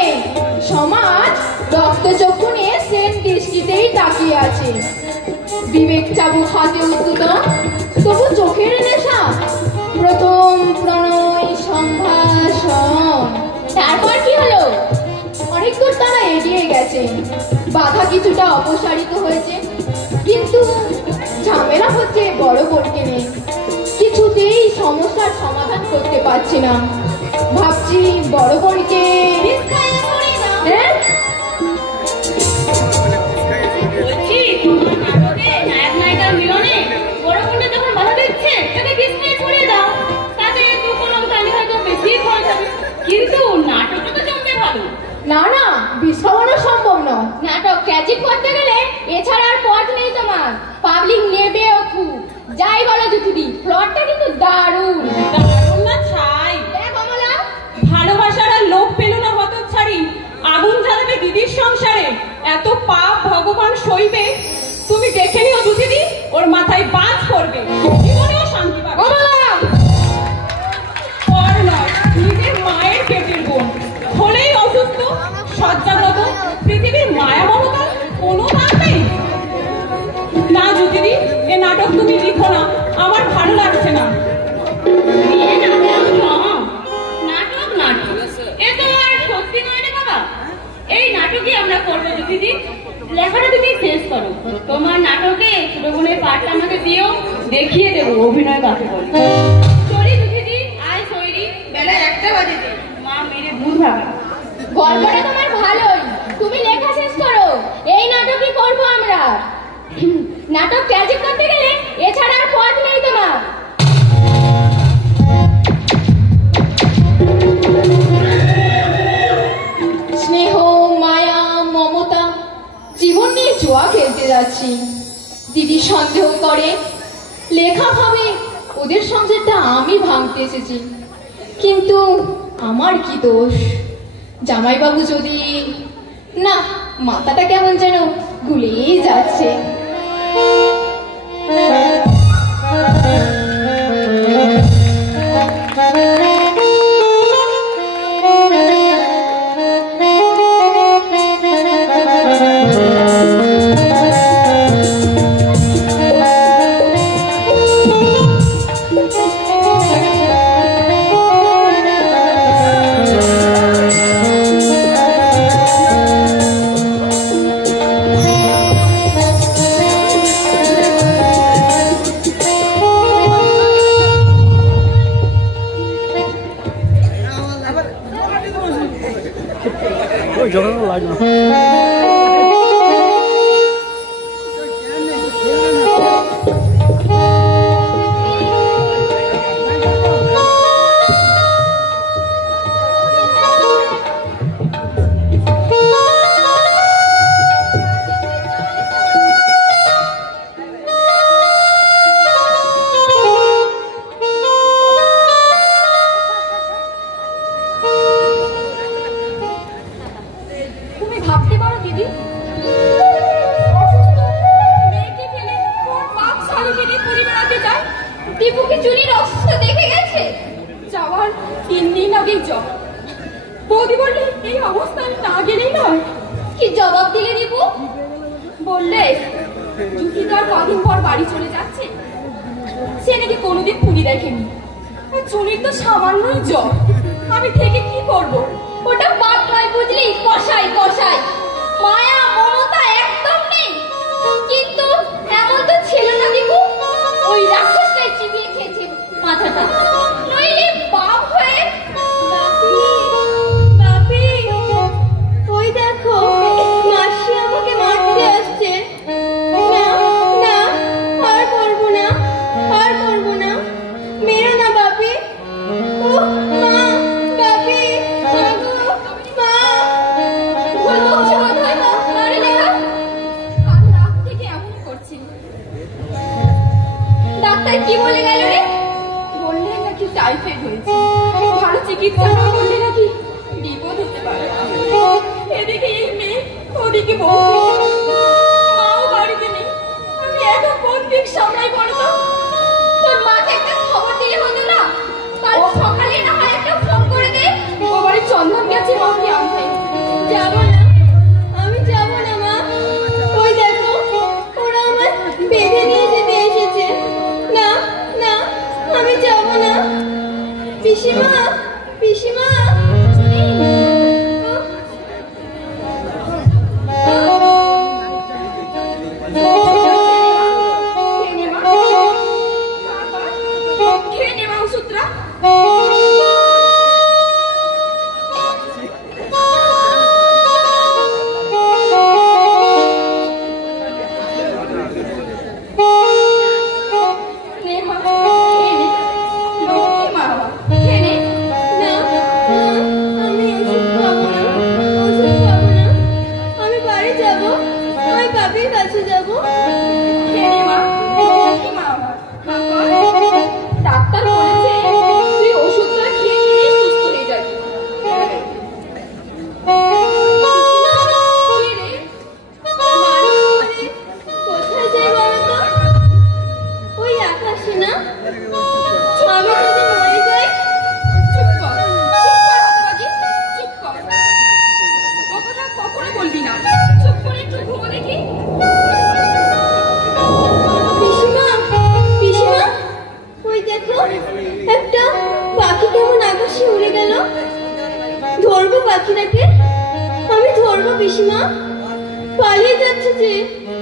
সমাজ রক্তচক্ষু নিয়ে সেন দৃষ্টিতেই তাকিয়ে আছে। বিবেক চাবুক হাতে উদ্যত, তবু চোখের নেশা। প্রথম প্রণয় সম্ভাষণ। তারপর কি হলো? অনেক দূর তারা এগিয়ে গেছে, বাধা কিছুটা অপসারিত হয়েছে, কিন্তু ঝামেলা ঝামেলা হচ্ছে বড় বোনকে নিয়ে। কিছুতেই সমস্যার সমাধান করতে পারছি না। ভাবছি বড় বোনকে হ্যাঁ বলছি তোমার নাটকে নায়ক নায়িকার মিলনে বড় বোনটা যখন বাধা দিচ্ছে তাকে ডিসপ্লে করে দাও, তাতে তো কোনো কানি হয়তো বেশি খরচ হবে, কিন্তু নাটকটা তো জমবে ভালো। না না, বিষ খাওয়ানো সম্ভব নয়। নাটক ক্যাচিং করতে গেলে এছাড়া আর পথ নেই তোমার। পাবলিক নেবেও খুব। যাই বলো জুতুদি, প্লটটা কিন্তু দারুণ। দারুণ না ছাই। কমলা, ভালোবাসার আর লোভ পেল না হতচ্ছাড়ি, আগুন জ্বালাবে দিদির সংসারে। এত পাপ ভগবান সইবে? তুমি দেখে নিও জুতিদি, ওর মাথায় বাজ পড়বে, জীবনেও শান্তি পাবে। পর নয়, নিজের মায়ের পেটের বোন হলেই অসুস্থ, শয্যাগত, পৃথিবীর মায়া মমতার কোনো দাম নেই। না জুতিদি, এ নাটক তুমি লিখো না, আমার ভালো লাগছে না। নাটক নাটক এ তো আর সত্যি নয় রে বাবা। এই নাটকই আমরা করবো দিদি। লেখাটা তুমি শেষ করো, তোমার নাটকে ছোট বোনের পাঠটা আমাকে দিও, দেখিয়ে দেবো অভিনয় কাকে বলে। চলি দিদি, আয় সৈরি, বেলা 1টা বাজেছে, মা মেরে ভূত ভাগা। গল্পটা তোমার ভালোই, তুমি লেখা শেষ করো। এই নাটকই করবো আমরা। নাটক ক্যাচিং করতে গেলে এছাড়া আর পথ নেই তোমার। স্নেহ, মায়া, মমতা, জীবন নিয়ে জুয়া খেলতে যাচ্ছি। দিদি সন্দেহ করে, লেখা ভাবে ওদের সংসারটা আমি ভাঙতে এসেছি। কিন্তু আমার কি দোষ? জামাইবাবু যদি না, মাথাটা কেমন যেন গুলিয়ে যাচ্ছে। দীপুকে চুরির অস্ত্র দেখে গেছে। যাওয়ার 3 দিন আগেই জ্বর। বৌদি বললে এই অবস্থায় না গেলেই নয়। কি জবাব দিলে দীপু? বললে জুতিকার কদিন পর বাড়ি চলে যাচ্ছে, সে নাকি কোনোদিন পুলি দেখেনি। চুরির তো সামান্যই জ্বর, আমি থেকে কি করব? ওটা বাদ নয় বুঝলি, কষাই কষাই। মায়া মমতা একদম নেই। কিন্তু এমন তো ছিল না দীপু, ওই রাক্ষসটাই চিবিয়ে খেয়েছে মাথাটা, নইলে বাপ হয়ে। বাপি, ওই দেখো মাসি আমাকে মারতে আসছে। না না, আর করবো না, আর করবো না, মেরো না বাপি। ও মা, বাপি, মা, ভুল বকছে বোধহয় মা। আরে দেখা, কাল রাত থেকে এমন করছি। ডাক্তার কি বলে গেল রে? বললে নাকি টাইফয়েড হয়েছে, ভালো চিকিৎসা না করলে নাকি বিপদ হতে পারে। এদিকে এই মেয়ে, ওদিকে বউ, মাও বাড়িতে নেই। আমি এখন কোন দিক সামলাই বলতো? তোর মাকে একটা খবর দিলে হতো না? কাল সকালে না হয় একটা ফোন করে দে। ও বাড়ি চন্দন গেছে মাকে আনতে। যাবো না, আমি যাবো না মা। ওই দেখো ওরা আমার বেঁধে নিয়ে যেতে এসেছে। না না, আমি যাবো না। পিসিমা, পিসিমা, না? আমি যদি মরে যাই? চুপ কর হতভাগী, চুপ কর। ও কথা কখনো বলবি না। চুপ করে একটু ঘুমো দেখি। পিসিমা, পিসিমা, ওই দেখো একটা পাখি কেমন আকাশে উড়ে গেল। ধরবো পাখিটাকে? আমি ধরবো পিসিমা। পালিয়ে যাচ্ছে যে,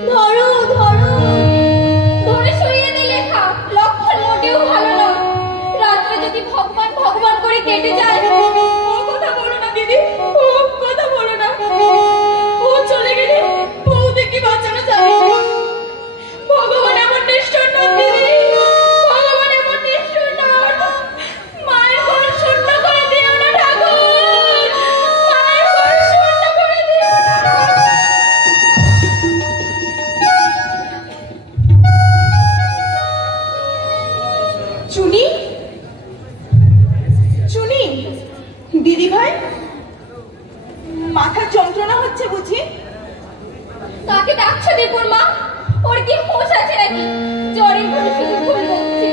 ধরো ধরো। ধরে সরিয়ে দিলে লেখা লক্ষণ মোটেও ভালো নয়। রাত্রে যদি ভগবান ভগবান করে কেটে যায়। ও কথা বলো না দিদি, ও কথা বলো না। ও চলে গেলে বউদেরকে বাঁচানো যাবে। ভগবান এমন নিষ্ঠুর নন দিদি, ভগবান এমন নিষ্ঠুর নন। মায়ের ঘর শূন্য করে দিও না ঠাকুর, মায়ের ঘর শূন্য করে দিও না। চুনি, চুনি, দিদি ভাই, মাথার যন্ত্রণা হচ্ছে বুঝি? তাকে ডাকছো দীপুর মা? ওর কি হোশ আছে নাকি? জ্বরের ঘরে শুধু ভুল বকছে।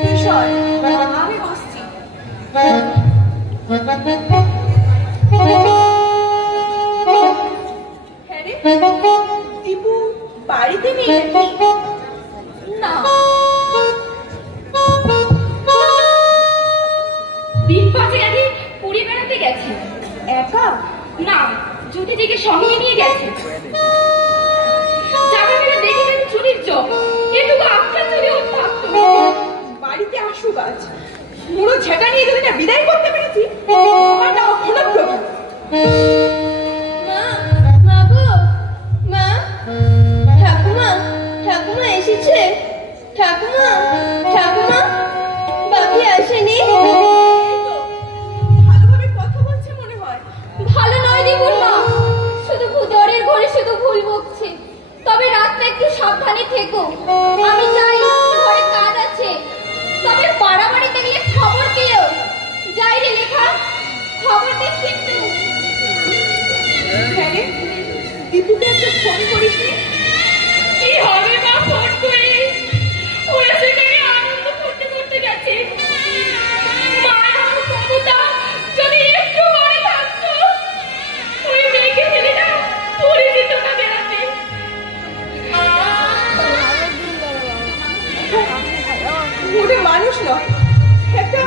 তুই সর, আমি বসছি। হ্যাঁ রে, দীপু বাড়িতে নেই নাকি? না, দিন পাঁচেক আগে পুরী বেড়াতে গেছে। একা? না, জ্যোতি দিকে সঙ্গে নিয়ে গেছে। যাবে বেলা দেখে গেছে চুরির চোখ। এটুকু আখ্যান যদি ওর থাকতো। বাড়িতে আসুক আজ। পুরো ঝেঁটা নিয়ে যদি না বিদায় করতে পেরেছি, আমার না অক্ষণা প্রভু। মা, মা গো, মা, ঠাকুমা, ঠাকুমা এসেছে। ঠাকুমা, ঠাকুমা, বাকি আসেনি। ভালোভাবে কথা বলছে মনে হয়। ভালো নয় দিবুর মা, শুধু জ্বরের ঘরে শুধু ভুল বকছে। তবে রাত্রে একটু সাবধানে থেকো। আমি যাই, ঘরে কাজ আছে। তবে বাড়াবাড়ি দেখলে খবর দিও। যাই রে লেখা, খবর দিস কিন্তু। হ্যাঁ রে, দীপুকে একটা ফোন করিসনি? কি হবে মা ফোন করে? ওরা সেখানে আনন্দ করতে করতে গেছে। মায়া মমতা যদি একটু মনে থাকতো, ওই মেয়েকে ফেলে না পড়ে যেত না বেড়াতে। ওটা মানুষ নয়, একটা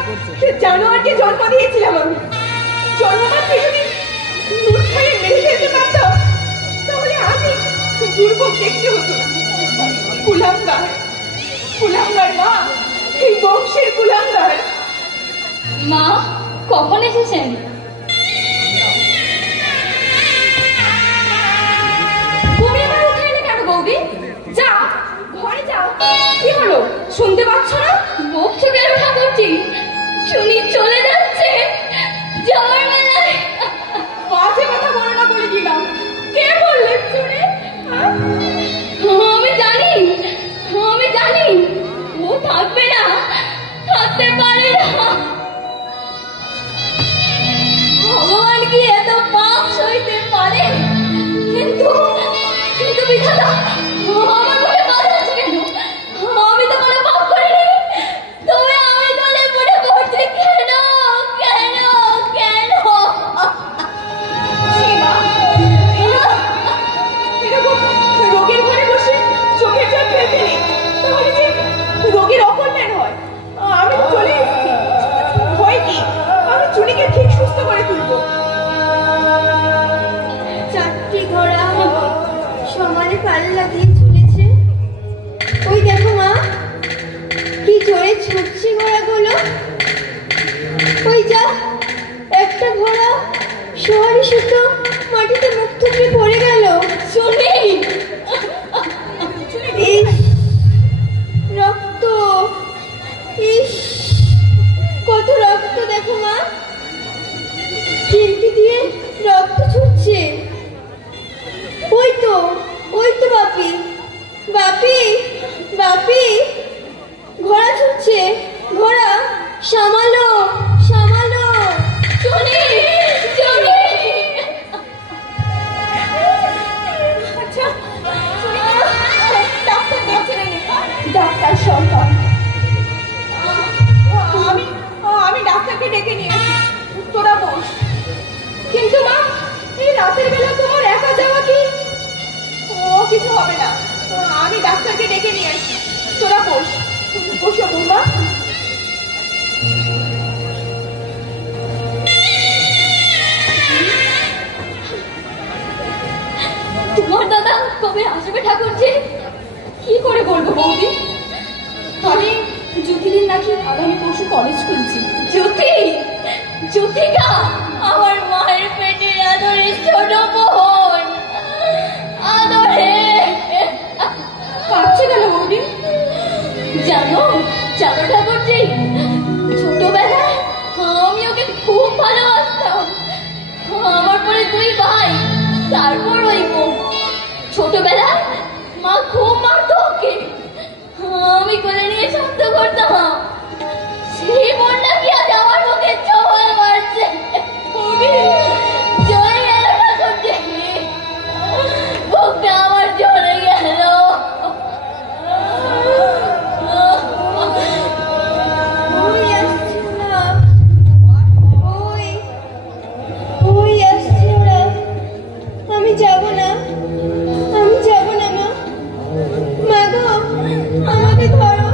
জানোয়ারকে জন্ম দিয়েছিলাম আমি। জন্মমাত্র যদি লুটখানে মেরে ফেলতে পারতাম, তাহলে আমি দুর্ভোগ দেখতে হতো না। কুলাঙ্গার, কুলাঙ্গার মা, এই বংশের কুলাঙ্গার। মা কখন এসেছেন? তুমি আবার উঠে এলে কেন বৌদি? যাও ঘরে যাও। কি হলো শুনতে পাচ্ছ না? মুখ চোখে উঠা করছি। শুনি চলে যাচ্ছে জ্বর মেলায়। বাজে কথা বলো না বলে দিলাম। কে বললে শুনে? আমি জানি, আমি জানি ও থাকবে না, থাকতে পারে না। ভগবান কি এত পাপ সইতে পারে? কিন্তু কিন্তু বিধাতা আমার মনে বাধা আছে কেন? আমি তো কোনো পাপ করিনি, তবে আমি দলে মনে পড়ছে কেন? ডাক্তারকে ডেকে নিয়ে আসি। তোরা বস, বসো বৌমা। তোমার দাদা কবে আসবে ঠাকুরজি? কি করে বলবো বৌদি? তবে জ্যোতিদিন নাকি আগামী পরশু কলেজ খুলছি। জ্যোতি, জ্যোতিকা আমার মায়ের পেটে আদরের ছোট বোন। আদরে কাঁদছে কেন বৌদি? জানো জানো ঠাকুরজি, ছোটবেলায় আমি ওকে খুব ভালোবাসতাম। আমার পরে 2 ভাই, তারপর ওই বোন। ছোটবেলায় মা খুব মারতো ওকে, আমি কোলে নিয়ে শান্ত করতাম। সেই বোন নাকি আজ আমার মুখে চড় মারছে। চলে গেল ঠাকুরজি, বুকটা আমার চলে গেল। ওই আসছে না, ওই আসছে ওরা। আমি যাব না, আমি যাব না মা। মা গো, আমাকে ধরো,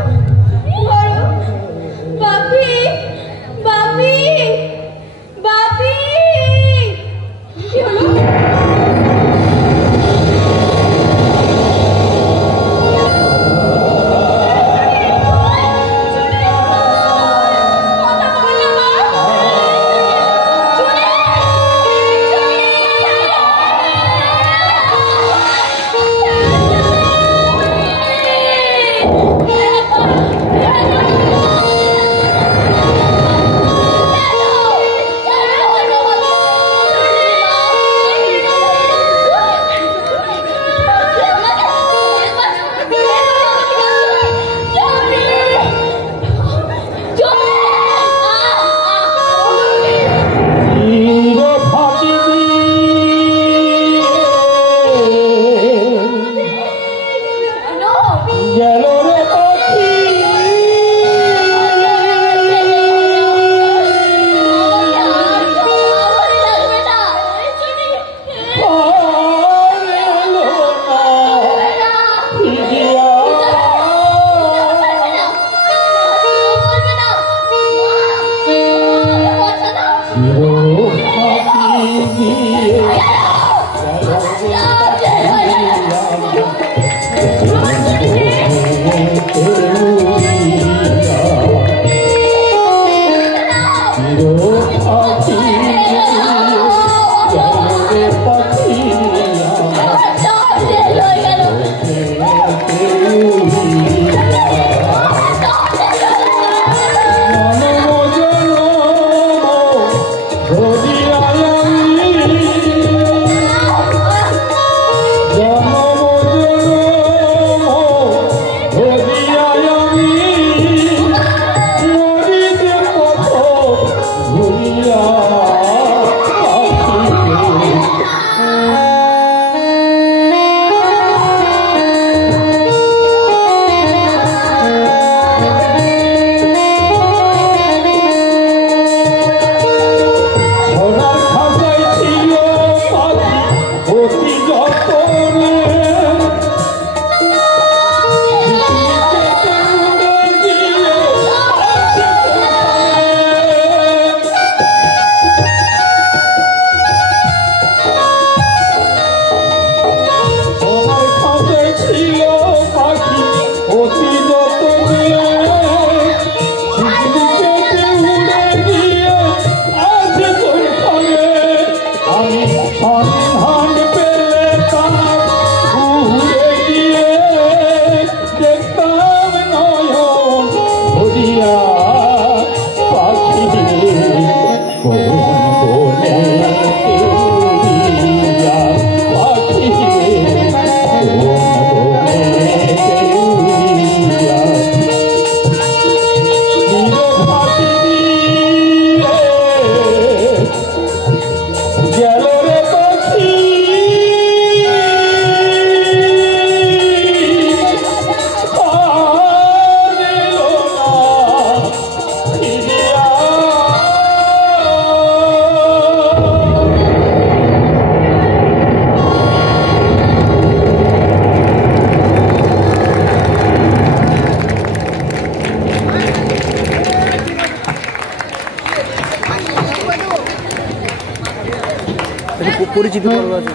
পরিচিতি পর্ব আছে।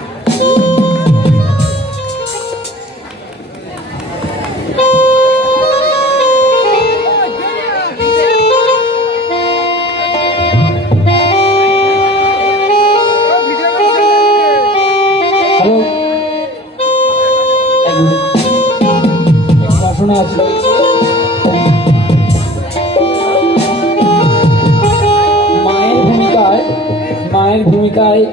পড়াশোনা আছে। মায়ের ভূমিকায়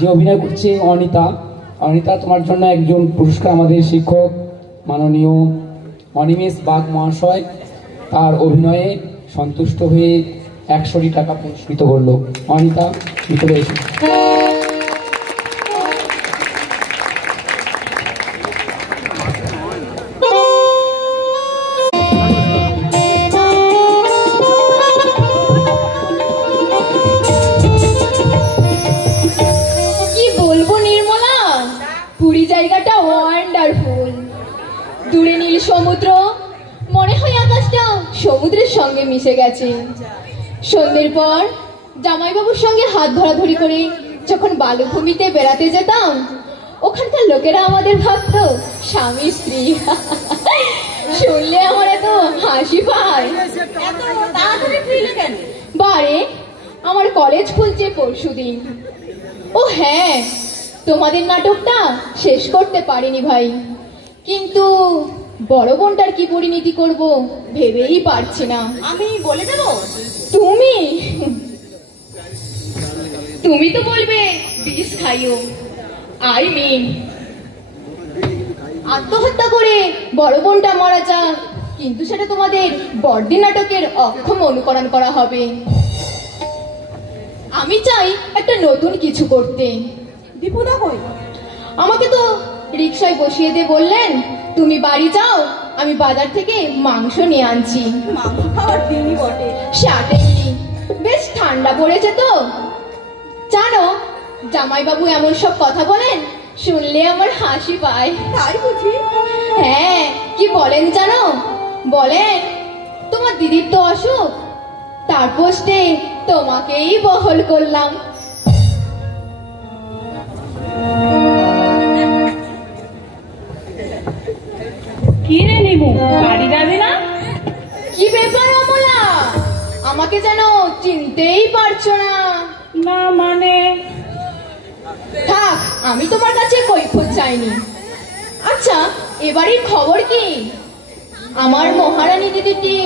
যে অভিনয় করছে অনিতা, তোমার জন্য একজন পুরস্কার আমাদের শিক্ষক মাননীয় অনিমেষ বাগ মহাশয় তার অভিনয়ে সন্তুষ্ট হয়ে 100 টাকা পুরস্কৃত করলো। অনিতা ভিতরে এসে। দূরে নীল সমুদ্র, মনে হয় আকাশটা সমুদ্রের সঙ্গে মিশে গেছে। সন্ধ্যের পর জামাইবাবুর সঙ্গে হাত ধরাধরি করে যখন বালুভূমিতে বেড়াতে যেতাম, ওখানকার লোকেরা আমাদের ভাবতো স্বামী স্ত্রী। শুনলে আমার এত হাসি পায়। বারে আমার কলেজ খুলছে পরশুদিন। ও হ্যাঁ, তোমাদের নাটকটা শেষ করতে পারিনি ভাই, কিন্তু বড় বোনটার কি পরিণতি করব ভেবেই পারছি না। আমি বলে দেব? তুমি তো বলবে বিষ খাইও। আই মিন আত্মহত্যা করে বড় বোনটা মারা যাক, কিন্তু সেটা তোমাদের বড়দি নাটকের অক্ষম অনুকরণ করা হবে। আমি চাই একটা নতুন কিছু করতে। দীপুদা কই? আমাকে তো রিকশায় বসিয়ে দিয়ে বললেন, তুমি বাড়ি যাও, আমি বাজার থেকে মাংস নিয়ে আনছি। মাংস খাওয়ার দিনই বটে। সাথেই বেশ ঠান্ডা পড়েছে তো। জানো, জামাইবাবু এমন সব কথা বলেন, শুনলে আমার হাসি পায়। তাই বুঝি? হ্যাঁ, কি বলেন জানো? বলেন তোমার দিদির তো অসুখ, তার পোস্টে তোমাকেই বহল করলাম। কি রে নিবু, বাড়ি যাবি না? কি ব্যাপার অমলা, আমাকে যেন চিনতেই পারছো না? না মানে থাক, আমি তোমার কাছে কৈফিয়ত চাইনি। আচ্ছা, এবারের খবর কি? আমার মহারানী দিদিটি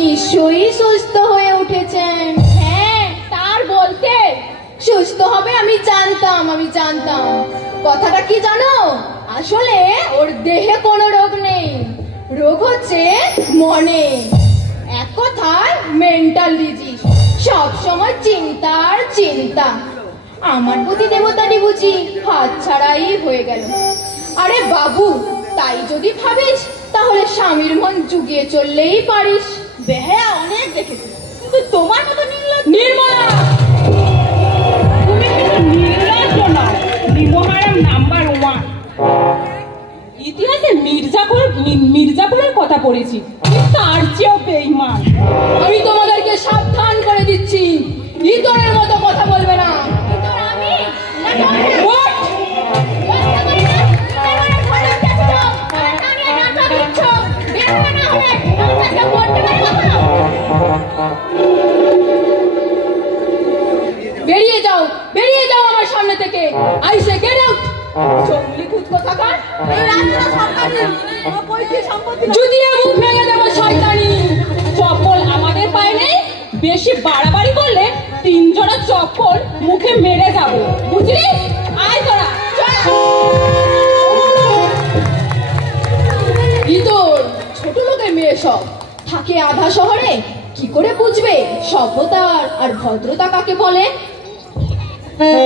নিশ্চয়ই সুস্থ হয়ে উঠেছেন। হ্যাঁ, তার বলতে সুস্থ হবে আমি জানতাম। কথাটা কি জানো? আসলে ওর দেহে কোনো রোগ নেই, রোগ হচ্ছে মনে। এক কথায় মেন্টাল ডিজিজ। সব সময় চিন্তার চিন্তা। আমার প্রতি দেবতাটি বুঝি হাত ছাড়াই হয়ে গেল। আরে বাবু, তাই যদি ভাবিস তাহলে স্বামীর মন জুগিয়ে চললেই পারিস। বেহায়া অনেক দেখেছি, কিন্তু তোমার মতো নির্মলা, তুমি কিন্তু নির্লজ্জ না, নিমহারাম নাম্বার 1। ইতিহাসে মির্জাপুরের কথা পড়েছি, তার চেয়েও বেঈমান। আমি তোমাদেরকে সাবধান করে দিচ্ছি, ইতরের মতো কথা বলবে না। বেরিয়ে যাও আমার সামনে থেকে। I say get out. চোখলি খুঁজকো থাকার এই রাস্তা সরকারি সম্পত্তি, যদিও মুখ ভেঙে দেবো শয়তানি। চপ্পল আমাদের পায়ে নেই, বেশি বাড়াবাড়ি করলে 3 জোড়া চপ্পল মুখে মেরে যাবো, বুঝলি? আয় তোরা। ইতর ছোট লোকের মেয়ে সব থাকে আধা শহরে, কি করে বুঝবে সভ্যতা আর ভদ্রতা কাকে বলে? আমি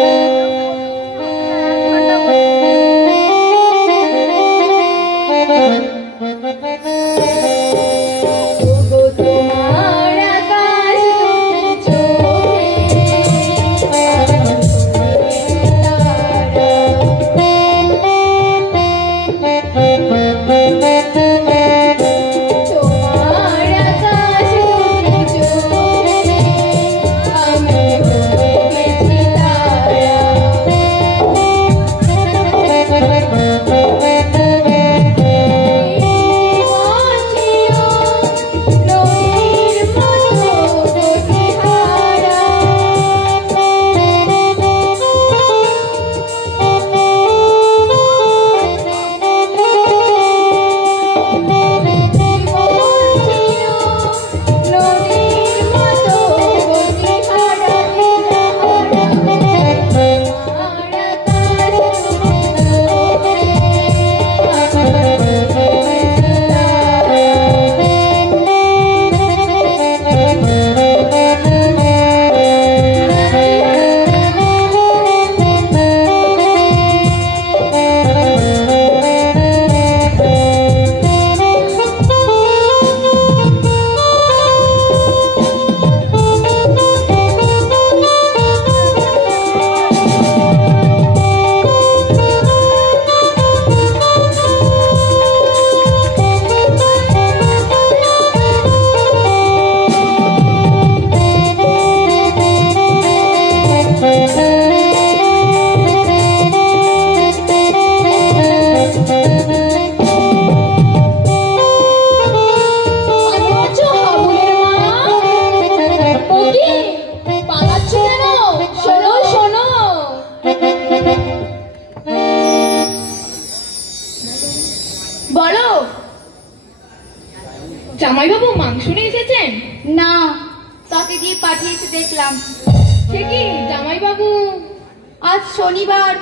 বুড়ি পাঠিয়েছে দেখলাম। সে কি জামাইবাবু, আজ শনিবার,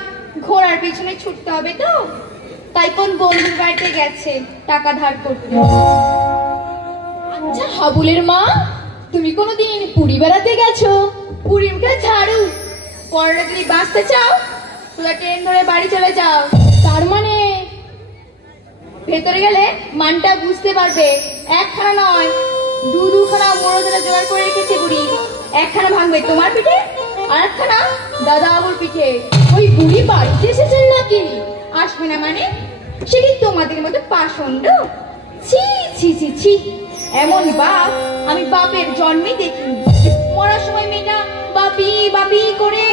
ঘোড়ার পিছনে ছুটতে হবে তো, তাই কোন বন্ধুর বাড়িতে গেছে টাকা ধার করতে। আচ্ছা হাবুলের মা, তুমি কোনোদিন পুরী বেড়াতে গেছো? পুরী উঠে ঝাড়ু, পরে যদি বাঁচতে চাও তোরা ট্রেন ধরে বাড়ি চলে যাও। তার মানে ভেতরে গেলে মানটা বুঝতে পারবে। একখানা নয়, দুখানা মোড়া জোগাড় করে রেখেছে বুড়ি। একখানা ভাঙবে তোমার পিঠে, আর একখানা দাদা বাবুর পিঠে। ওই বুড়ি বাড়িতে এসেছেন নাকি? আসবে না মানে? সে কি তোমাদের মতো পাষণ্ড? ছি ছি ছি ছি, এমন বাপ আমি বাপের জন্মে দেখিনি। মরার সময় মেয়েটা বাপি বাপি করে।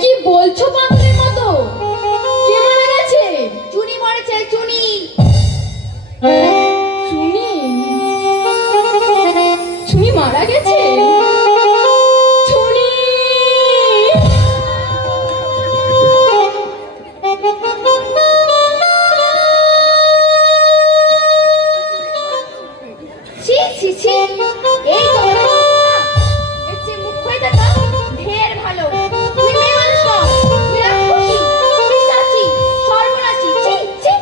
কি বলছো পাগলের মতো? কে মারা গেছে? চুনি মরেছে, চুনি। চুনি? চুনি মারা গেছে? চুনি! ছি ছি ছি, এই তোমার এর চেয়ে মুখ হয়ে থাকা ঢের ভালো। তুমি মেয়ে মানুষ নও, তুমি রাক্ষসী, পিশাচী, সর্বনাশী। ছি ছি।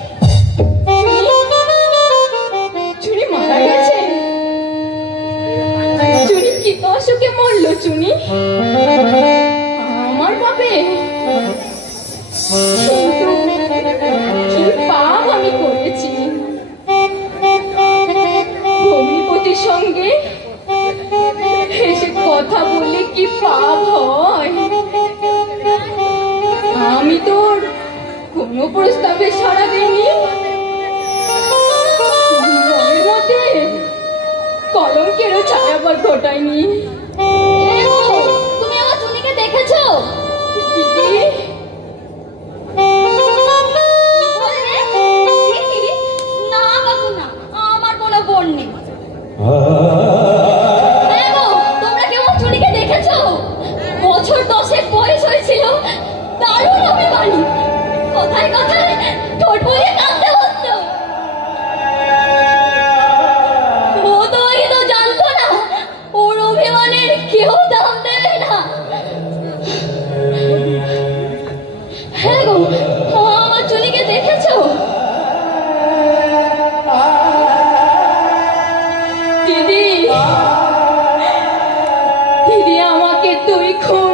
চুনি মারা গেছে? চুনি কি অসুখে মরলো চুনি? আমার বাপে? কিন্তু কি পাপ আমি করেছি! ভগ্নিপতির সঙ্গে এসে কথা বললে কি পাপ হয়! আমি তোর কোনো প্রস্তাবে সাড়া দিইনি, মনের মধ্যে কলঙ্কেরও ছায়াপাত ঘটায়নি। তুমি আমার চুনিকে দেখেছো? দিদি, না বাবু না, আমার কোনো বোন নেই। হ্যাঁ গো, তোমরা কি আমার চুনিকে দেখেছো? বছর 10 বয়স হয়েছিল, দারুণ অভিমানী, কোথায় কোথায় ঠোঁট বলিয়ে কাঁদতে হতো। ও তো আগে তো জানতো না ওর অভিমানের কেউ দাম দেবে না। হ্যাঁ গো, আমার চুনিকে দেখেছো? দিদি, দিদি আমাকে তুই খুব